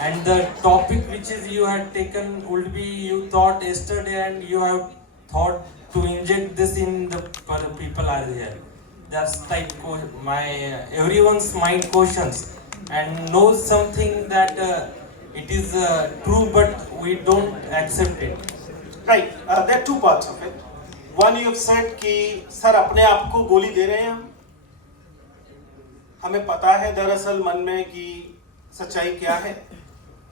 and the topic which is you had taken would be, you thought yesterday and you have thought to inject this in the people are here. That's like my everyone's mind questions and knows something that it is true, but we don't accept it. Right. There are two parts of it. One, you have said कि sir अपने आप को गोली दे रहे हैं हम. हमें पता है दरअसल मन में कि सच्चाई क्या है,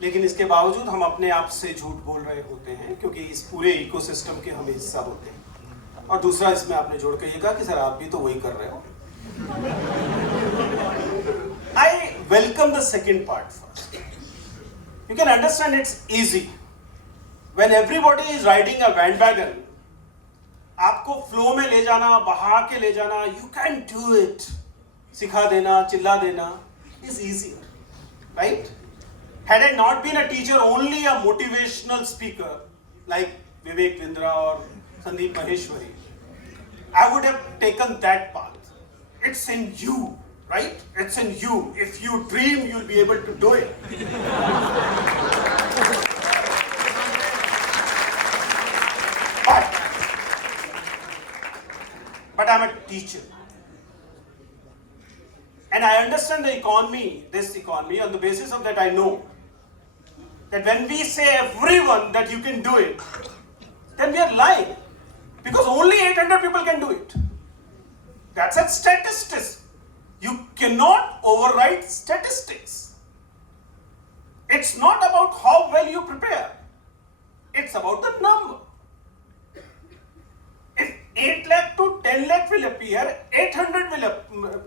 लेकिन इसके बावजूद हम अपने आप से झूठ बोल रहे होते हैं क्योंकि इस पूरे इकोसिस्टम के हम हिस्सा होते हैं. और दूसरा इसमें आपने जोड़ के ये कहा कि सर आप भी तो वही कर रहे हो. I welcome the second part first. You can understand it's easy. When everybody is riding a bandwagon, आपको फ्लो में ले जाना, बहा के ले जाना, यू कैन डू इट, सिखा देना, चिल्ला देना is easier, right? Had I not been a teacher, only a motivational speaker like Vivek Vindra or Sandeep Maheshwari, I would have taken that path. It's in you, right? It's in you. If you dream, you'll be able to do it. But I'm a teacher. And I understand the economy, this economy, on the basis of that I know that when we say everyone that you can do it, then we are lying. Because only 800 people can do it. That's a statistics. You cannot override statistics. It's not about how well you prepare. It's about the number. If 8 lakh to 10 lakh will appear, 800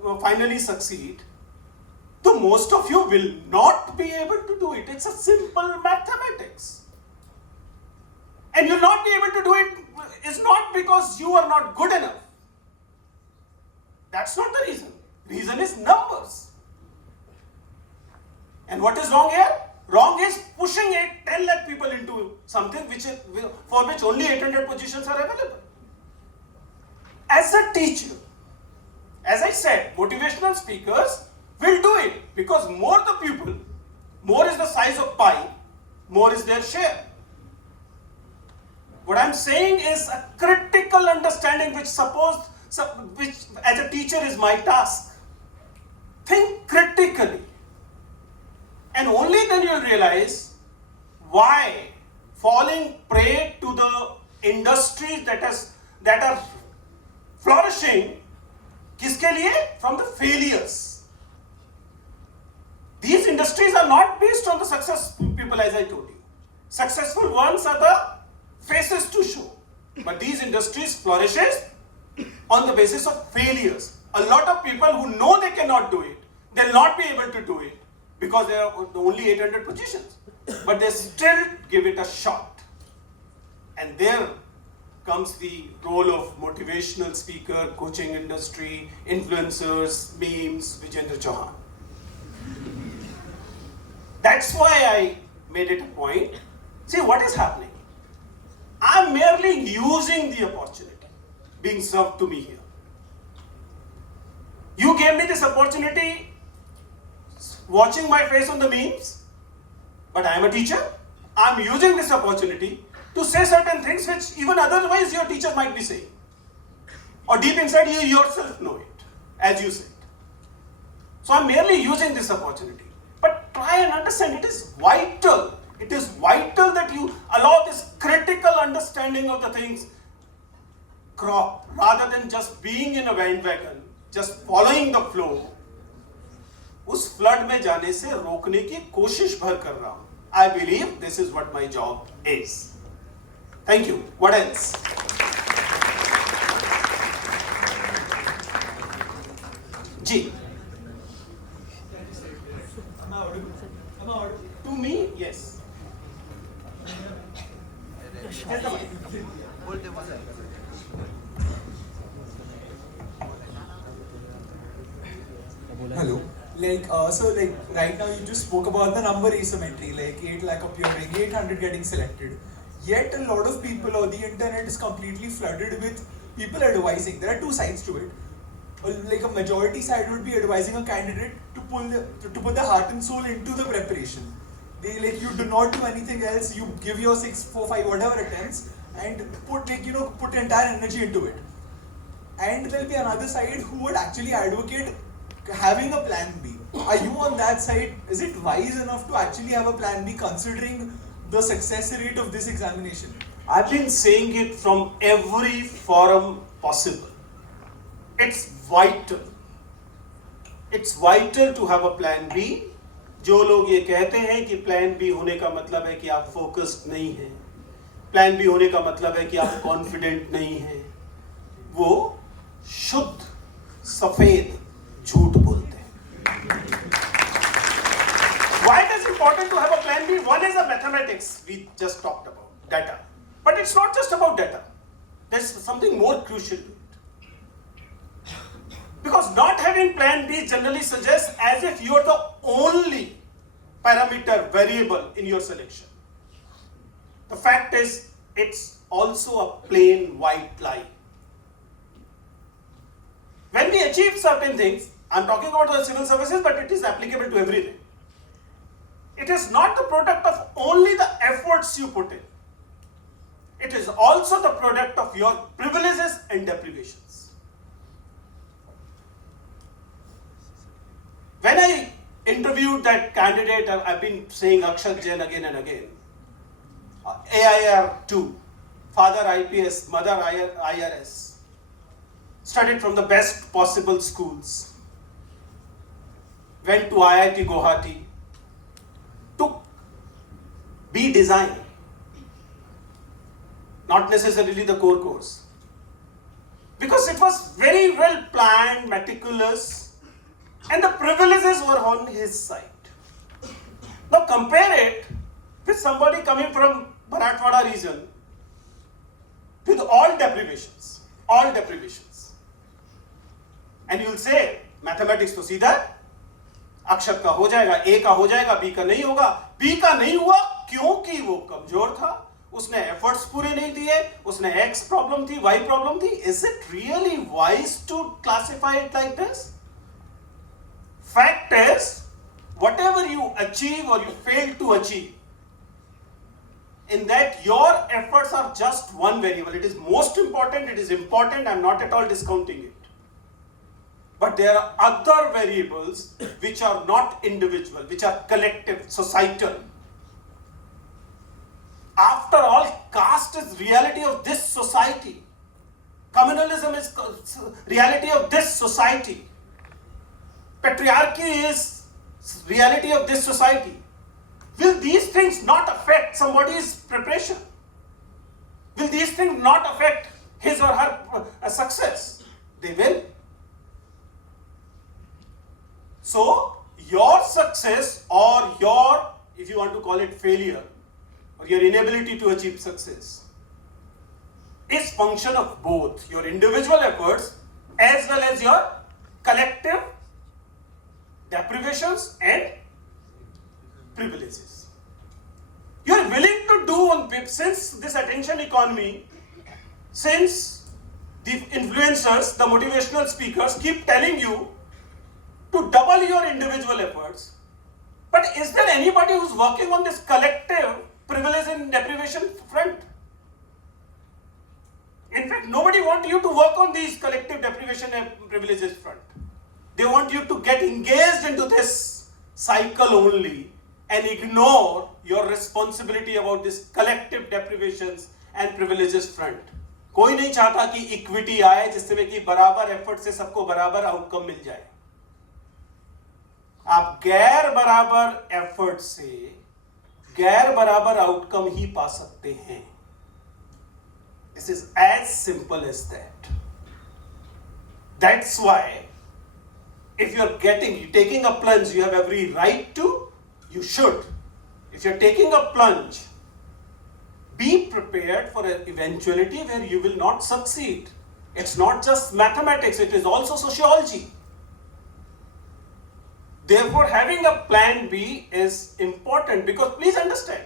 will finally succeed, the most of you will not be able to do it. It's a simple mathematics. And you'll not be able to do it is not because you are not good enough. That's not the reason. Reason is numbers. And what is wrong here? Wrong is pushing 10 lakh people into something for which only 800 positions are available. As a teacher, as I said, motivational speakers will do it because more the people, more is the size of pie, more is their share. What I'm saying is a critical understanding which as a teacher is my task. Think critically. And only then you'll realize why falling prey to the industries that are flourishing, kiske liye? From the failures. These industries are not based on the successful people, as I told you. Successful ones are the faces to show. But these industries flourishes on the basis of failures. A lot of people who know they cannot do it, they'll not be able to do it because there are only 800 positions. But they still give it a shot. And there comes the role of motivational speaker, coaching industry, influencers, memes, Vijendra Chauhan. That's why I made it a point. See what is happening. I'm merely using the opportunity being served to me here. You gave me this opportunity watching my face on the memes, but I am a teacher. I'm using this opportunity to say certain things which even otherwise your teacher might be saying. Or deep inside you yourself know it, as you said. So I'm merely using this opportunity. But try and understand, it is vital. It is vital that you allow this critical understanding of the things crop, rather than just being in a bandwagon, just following the flow. उस flood में जाने से रोकने की कोशिश भर कर रहा हूं. I believe this is what my job is. Thank you. What else? Ji. To me, yes. Hello. So right now you just spoke about the number asymmetry, like 8 lakh appearing, 800 getting selected. Yet a lot of people, or the internet is completely flooded with people advising. There are two sides to it. Like a majority side would be advising a candidate to put the heart and soul into the preparation. They you do not do anything else. You give your 6, 4, 5 whatever attempts and put entire energy into it. And there'll be another side who would actually advocate having a plan B. Are you on that side? Is it wise enough to actually have a plan B considering the success rate of this examination? I've been saying it from every forum possible. It's vital. It's vital to have a plan B. जो लोग ये कहते हैं कि plan B होने का मतलब है कि आप फोकस्ड नहीं हैं, प्लान बी होने का मतलब है कि आप कॉन्फिडेंट नहीं हैं, वो शुद्ध सफेद झूठ बोलते हैं. Why it is important to have a plan B? One is a mathematics we just talked about, data. But it's not just about data. there's something more crucial to it. Because not having plan B generally suggests as if you are the only parameter variable in your selection. The fact is, it's also a plain white lie. When we achieve certain things, I'm talking about the civil services, but it is applicable to everything. It is not the product of only the efforts you put in. It is also the product of your privileges and deprivations. When I interviewed that candidate, I've been saying Akshat Jain again and again, AIR2, father IPS, mother IRS, studied from the best possible schools, went to IIT Guwahati, took B design, not necessarily the core course, because it was very well planned, meticulous, and the privileges were on his side. Now compare it with somebody coming from Marathwada region with all deprivations, and you will say mathematics तो सीधा है, अक्षत का हो जाएगा, A का हो जाएगा, B का नहीं होगा. B का नहीं हुआ क्योंकि वो कमजोर था, उसने एफर्ट्स पूरे नहीं दिए, उसने X प्रॉब्लम थी, Y प्रॉब्लम थी. Is it really wise to classify it like this? Fact is, whatever you achieve or you fail to achieve, in that your efforts are just one variable. It is most important, it is important, I am not at all discounting it. But there are other variables which are not individual, which are collective, societal. After all, caste is reality of this society. Communalism is reality of this society. Patriarchy is reality of this society. Will these things not affect somebody's preparation? Will these things not affect his or her success? They will. So, your success or your, if you want to call it failure, or your inability to achieve success, is function of both your individual efforts as well as your collective deprivations and privileges. You are willing to do since this attention economy, since the influencers, the motivational speakers keep telling you to double your individual efforts. But is there anybody who's working on this collective privilege and deprivation front? In fact, nobody wants you to work on these collective deprivation and privileges front. They want you to get engaged into this cycle only and ignore your responsibility about this collective deprivations and privileges front. कोई नहीं चाहता कि equity आए जिसमें कि बराबर effort से सबको बराबर आउटकम मिल जाए. आप गैर बराबर एफर्ट से गैर बराबर आउटकम ही पा सकते हैं. This is as simple as that. That's why if you're taking a plunge, you have every right to, you should. If you're taking a plunge, be prepared for an eventuality where you will not succeed. It's not just mathematics, it is also sociology. Therefore, having a plan B is important because please understand,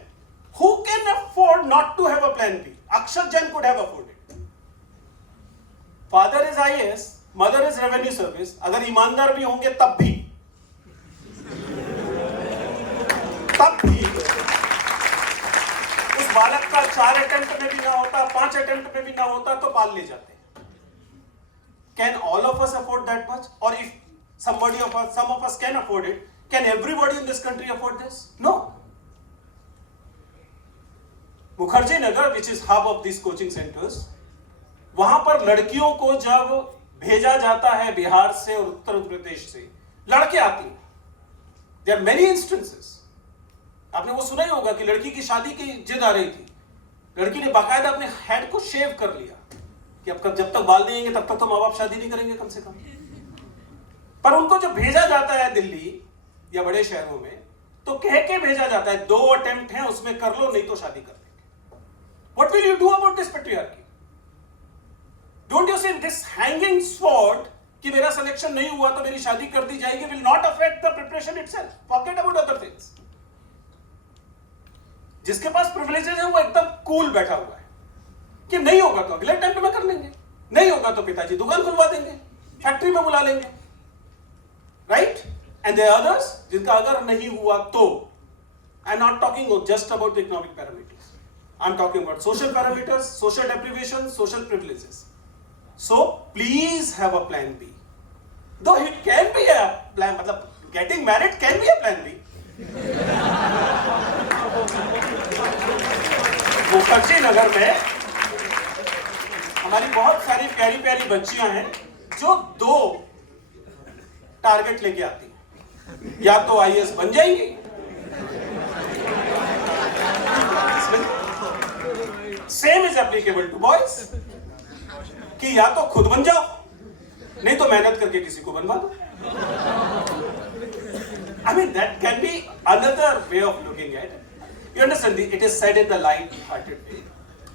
who can afford not to have a plan B? Akshat Jain could have afforded. Father is IAS, mother is revenue service. अगर ईमानदार भी होंगे तब भी उस बालक का 4 attempt में भी ना होता, 5 अटेम्प्ट में भी ना होता तो पाल ले जाते. Can all of us afford that much? Or if some of us can afford it, can everybody in this country afford this? No. Mukherjee Nagar, which is hub of these coaching centers, वहां पर लड़कियों को जब भेजा जाता है बिहार से और उत्तर प्रदेश से, लड़के आती हैं. There are many instances. आपने वो सुना ही होगा कि लड़की की शादी की जिद आ रही थी, लड़की ने बाकायदा अपने हेड को शेव कर लिया कि अब जब तक बाल नहीं आएंगे तब तक तो माँ बाप शादी नहीं करेंगे कम से कम. पर उनको जब भेजा जाता है दिल्ली या बड़े शहरों में तो कह के भेजा जाता है 2 अटेम्प्ट हैं उसमें कर लो नहीं तो शादी कर देंगे. What will you do about this patriarchy? see, this hanging sword कि मेरा सिलेक्शन नहीं हुआ तो मेरी शादी कर दी जाएगी will not affect the preparation itself. Forget about other things. जिसके पास privileges है वो एकदम cool बैठा हुआ है कि नहीं होगा तो अगले अटेम्प्ट में कर लेंगे, नहीं होगा तो पिताजी दुकान खुलवा देंगे, फैक्ट्री में बुला लेंगे, right? And there are others जिनका अगर नहीं हुआ तो, I'm not talking just about the economic parameters. I'm talking about social parameters, social deprivation, social privileges. So please have a plan B. Though it can be a plan, मतलब getting married can be a plan B. Mukherjee Nagar में हमारी बहुत सारी प्यारी प्यारी बच्चियां हैं जो 2 टारगेट लेके आती हैं, या तो आईएएस बन जाएंगी, same is applicable to boys, कि या तो खुद बन जाओ नहीं तो मेहनत करके किसी को बनवा दो. I mean that can be another way of looking at it. You understand? It is said in the light-hearted way,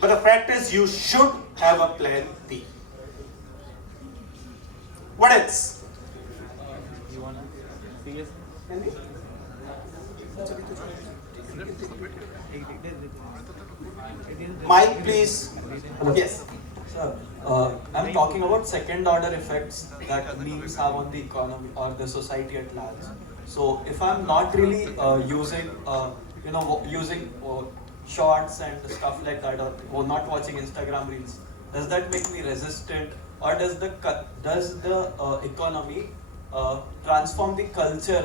but the fact is you should have a plan B. What else? You wanna serious? Mike, please. Yes. Sir, I'm talking about second order effects that memes have on the economy or the society at large. So if I'm not really using shorts and stuff like that, or not watching Instagram reels, does that make me resistant, or does the economy transform the culture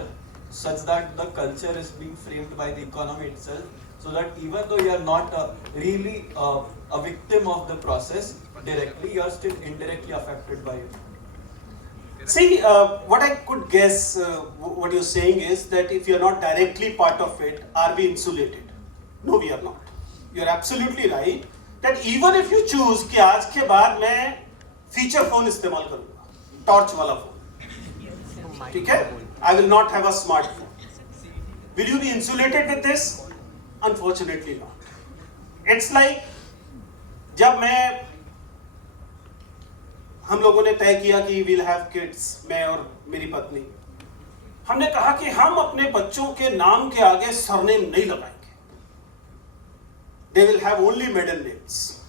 such that the culture is being framed by the economy itself, so that even though you are not really a victim of the process directly, you are still indirectly affected by it? See, what I could guess, what you're saying is that if you're not directly part of it, are we insulated? No, we are not. You're absolutely right that even if you choose कि आज के बाद मैं feature phone इस्तेमाल करूंगा, torch वाला phone, ठीक है? I will not have a smartphone. Will you be insulated with this? Unfortunately not. It's like जब हम लोगों ने तय किया कि we'll have kids, मैं और मेरी पत्नी, हमने कहा कि हम अपने बच्चों के नाम के आगे सरनेम नहीं लगाएंगे. They will have only maiden names,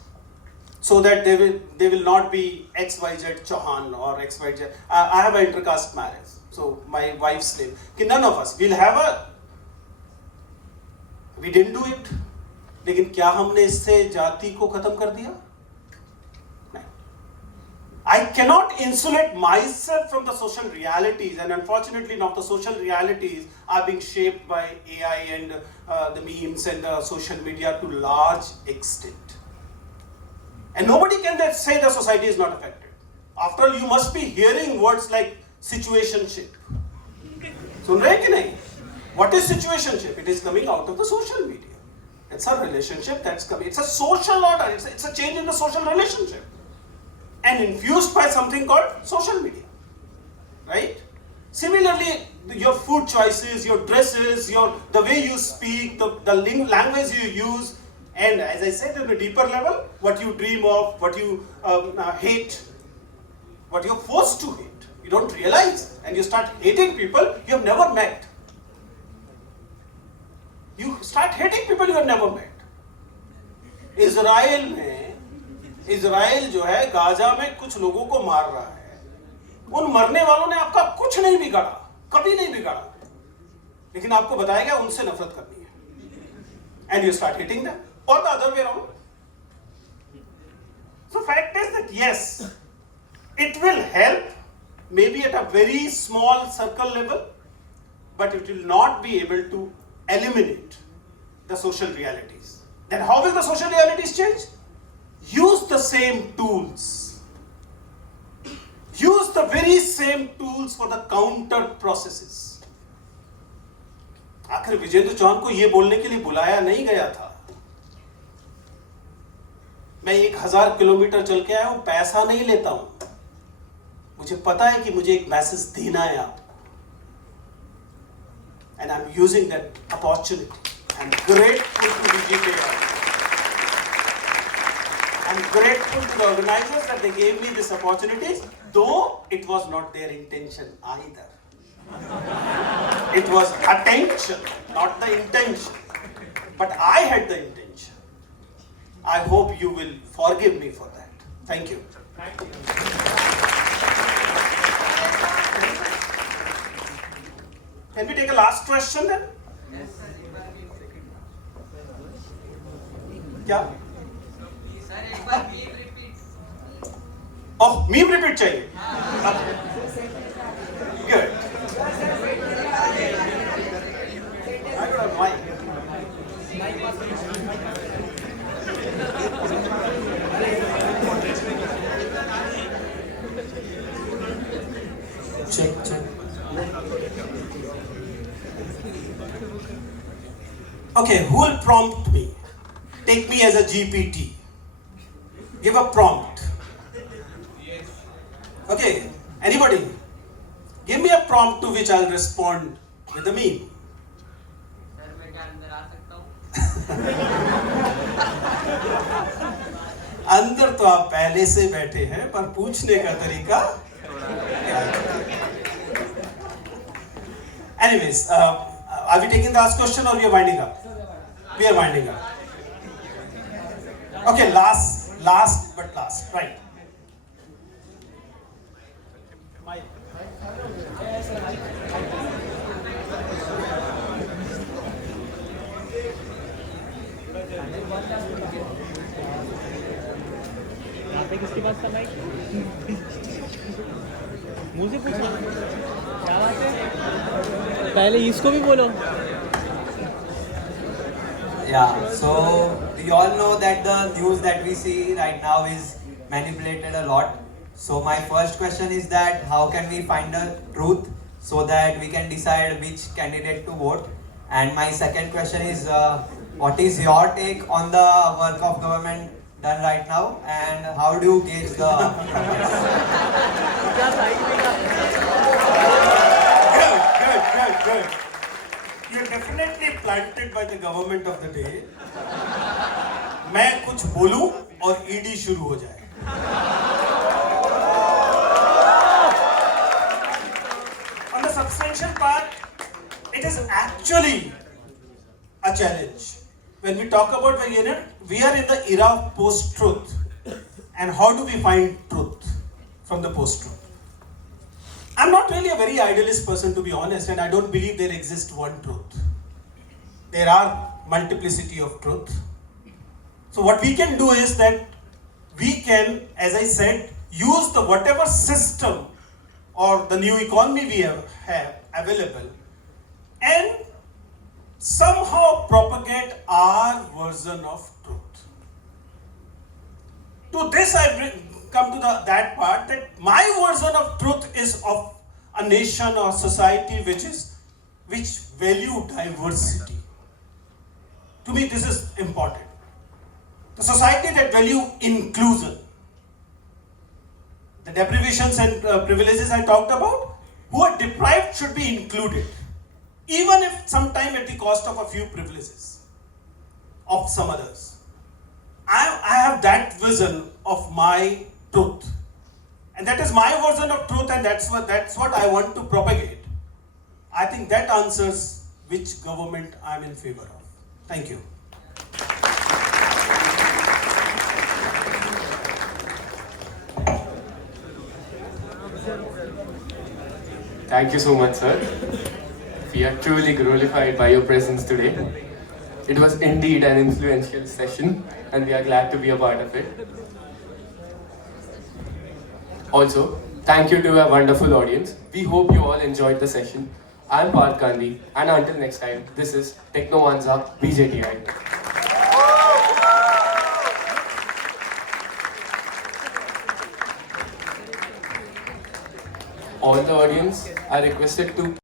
so that they will not be XYZ Chauhan or XYZ. I have an intercaste marriage, so my wife's name. कि none of us will have a. We didn't do it. लेकिन क्या हमने इससे जाति को खत्म कर दिया? नहीं. I cannot insulate myself from the social realities, and unfortunately now the social realities are being shaped by AI and the memes and the social media to large extent. And nobody can then say the society is not affected. After all, you must be hearing words like situationship. सुन रहे हैं कि नहीं? What is situationship? It is coming out of the social media. It's a relationship that's coming. It's a social order. It's a change in the social relationship. And infused by something called social media. Right? Similarly, your food choices, your dresses, the way you speak, the language you use, and as I said, on a deeper level, what you dream of, what you hate, what you're forced to hate. You don't realize, and you start hating people you have never met. You start hating people you have never met. Israel जो है Gaza में कुछ लोगों को मार रहा है. उन मरने वालों ने आपका कुछ नहीं बिगाड़ा, कभी नहीं बिगाड़ा, लेकिन आपको बताया गया उनसे नफरत करनी है. And you start hating them, or the other way around. So fact is that yes, it will help, maybe at a very small circle level, but it will not be able to eliminate the social realities. Then how will the social realities change? Use the same tools. Use the very same tools for the counter processes. आखिर विजेंद्र चौहान को यह बोलने के लिए बुलाया नहीं गया था. मैं 1000 किलोमीटर चल के आया हूं, पैसा नहीं लेता हूं. मुझे पता है कि मुझे एक मैसेज देना है आपको. And I'm using that opportunity. I'm grateful to VGTI. I'm grateful to the organizers that they gave me this opportunity, though it was not their intention either. It was attention, not the intention. But I had the intention. I hope you will forgive me for that. Thank you. Can we take a last question then? क्या? Oh, meme repeat चाहिए? Good. I don't have mic. Check. Okay, who will prompt me? Take me as a GPT. Give a prompt. Okay, anybody? Give me a prompt to which I'll respond with a meme. Sir मैं क्या अंदर आ सकता हूँ? अंदर तो आप पहले से बैठे हैं, पर पूछने का तरीका Anyways, are we taking the last question or we are winding up? We are winding up. Okay, last but last, right? यहाँ पे किसके पास था माइक? मुझे पूछना क्या बात है? पहले इसको भी बोलो. Yeah, so we all know that the news that we see right now is manipulated a lot. So my first question is that how can we find the truth so that we can decide which candidate to vote? And my second question is what is your take on the work of government done right now and how do you gauge the progress? Good. You're definitely planted by the government of the day. मैं कुछ बोलूं और ED शुरू हो जाए. On the substantial part, it is actually a challenge. When we talk about we are in the era of post-truth. And how do we find truth from the post-truth? I'm not really a very idealist person, to be honest, and I don't believe there exists one truth. There are multiplicity of truth. So what we can do is that we can, as I said, use the whatever system or the new economy we have available and somehow propagate our version of truth. To this I come to that part that my version of truth is of a nation or society which value diversity. To me this is important. The society that value inclusion. The deprivations and privileges I talked about, who are deprived should be included. Even if sometime at the cost of a few privileges of some others. I have that vision of my truth. And that is my version of truth and that's what I want to propagate. I think that answers which government I am in favor of. Thank you. Thank you so much, sir. We are truly gratified by your presence today. It was indeed an influential session, and we are glad to be a part of it. Also, thank you to our wonderful audience. We hope you all enjoyed the session. I'm Parth Gandhi, and until next time, this is Technomanza VJTI. All the audience are requested to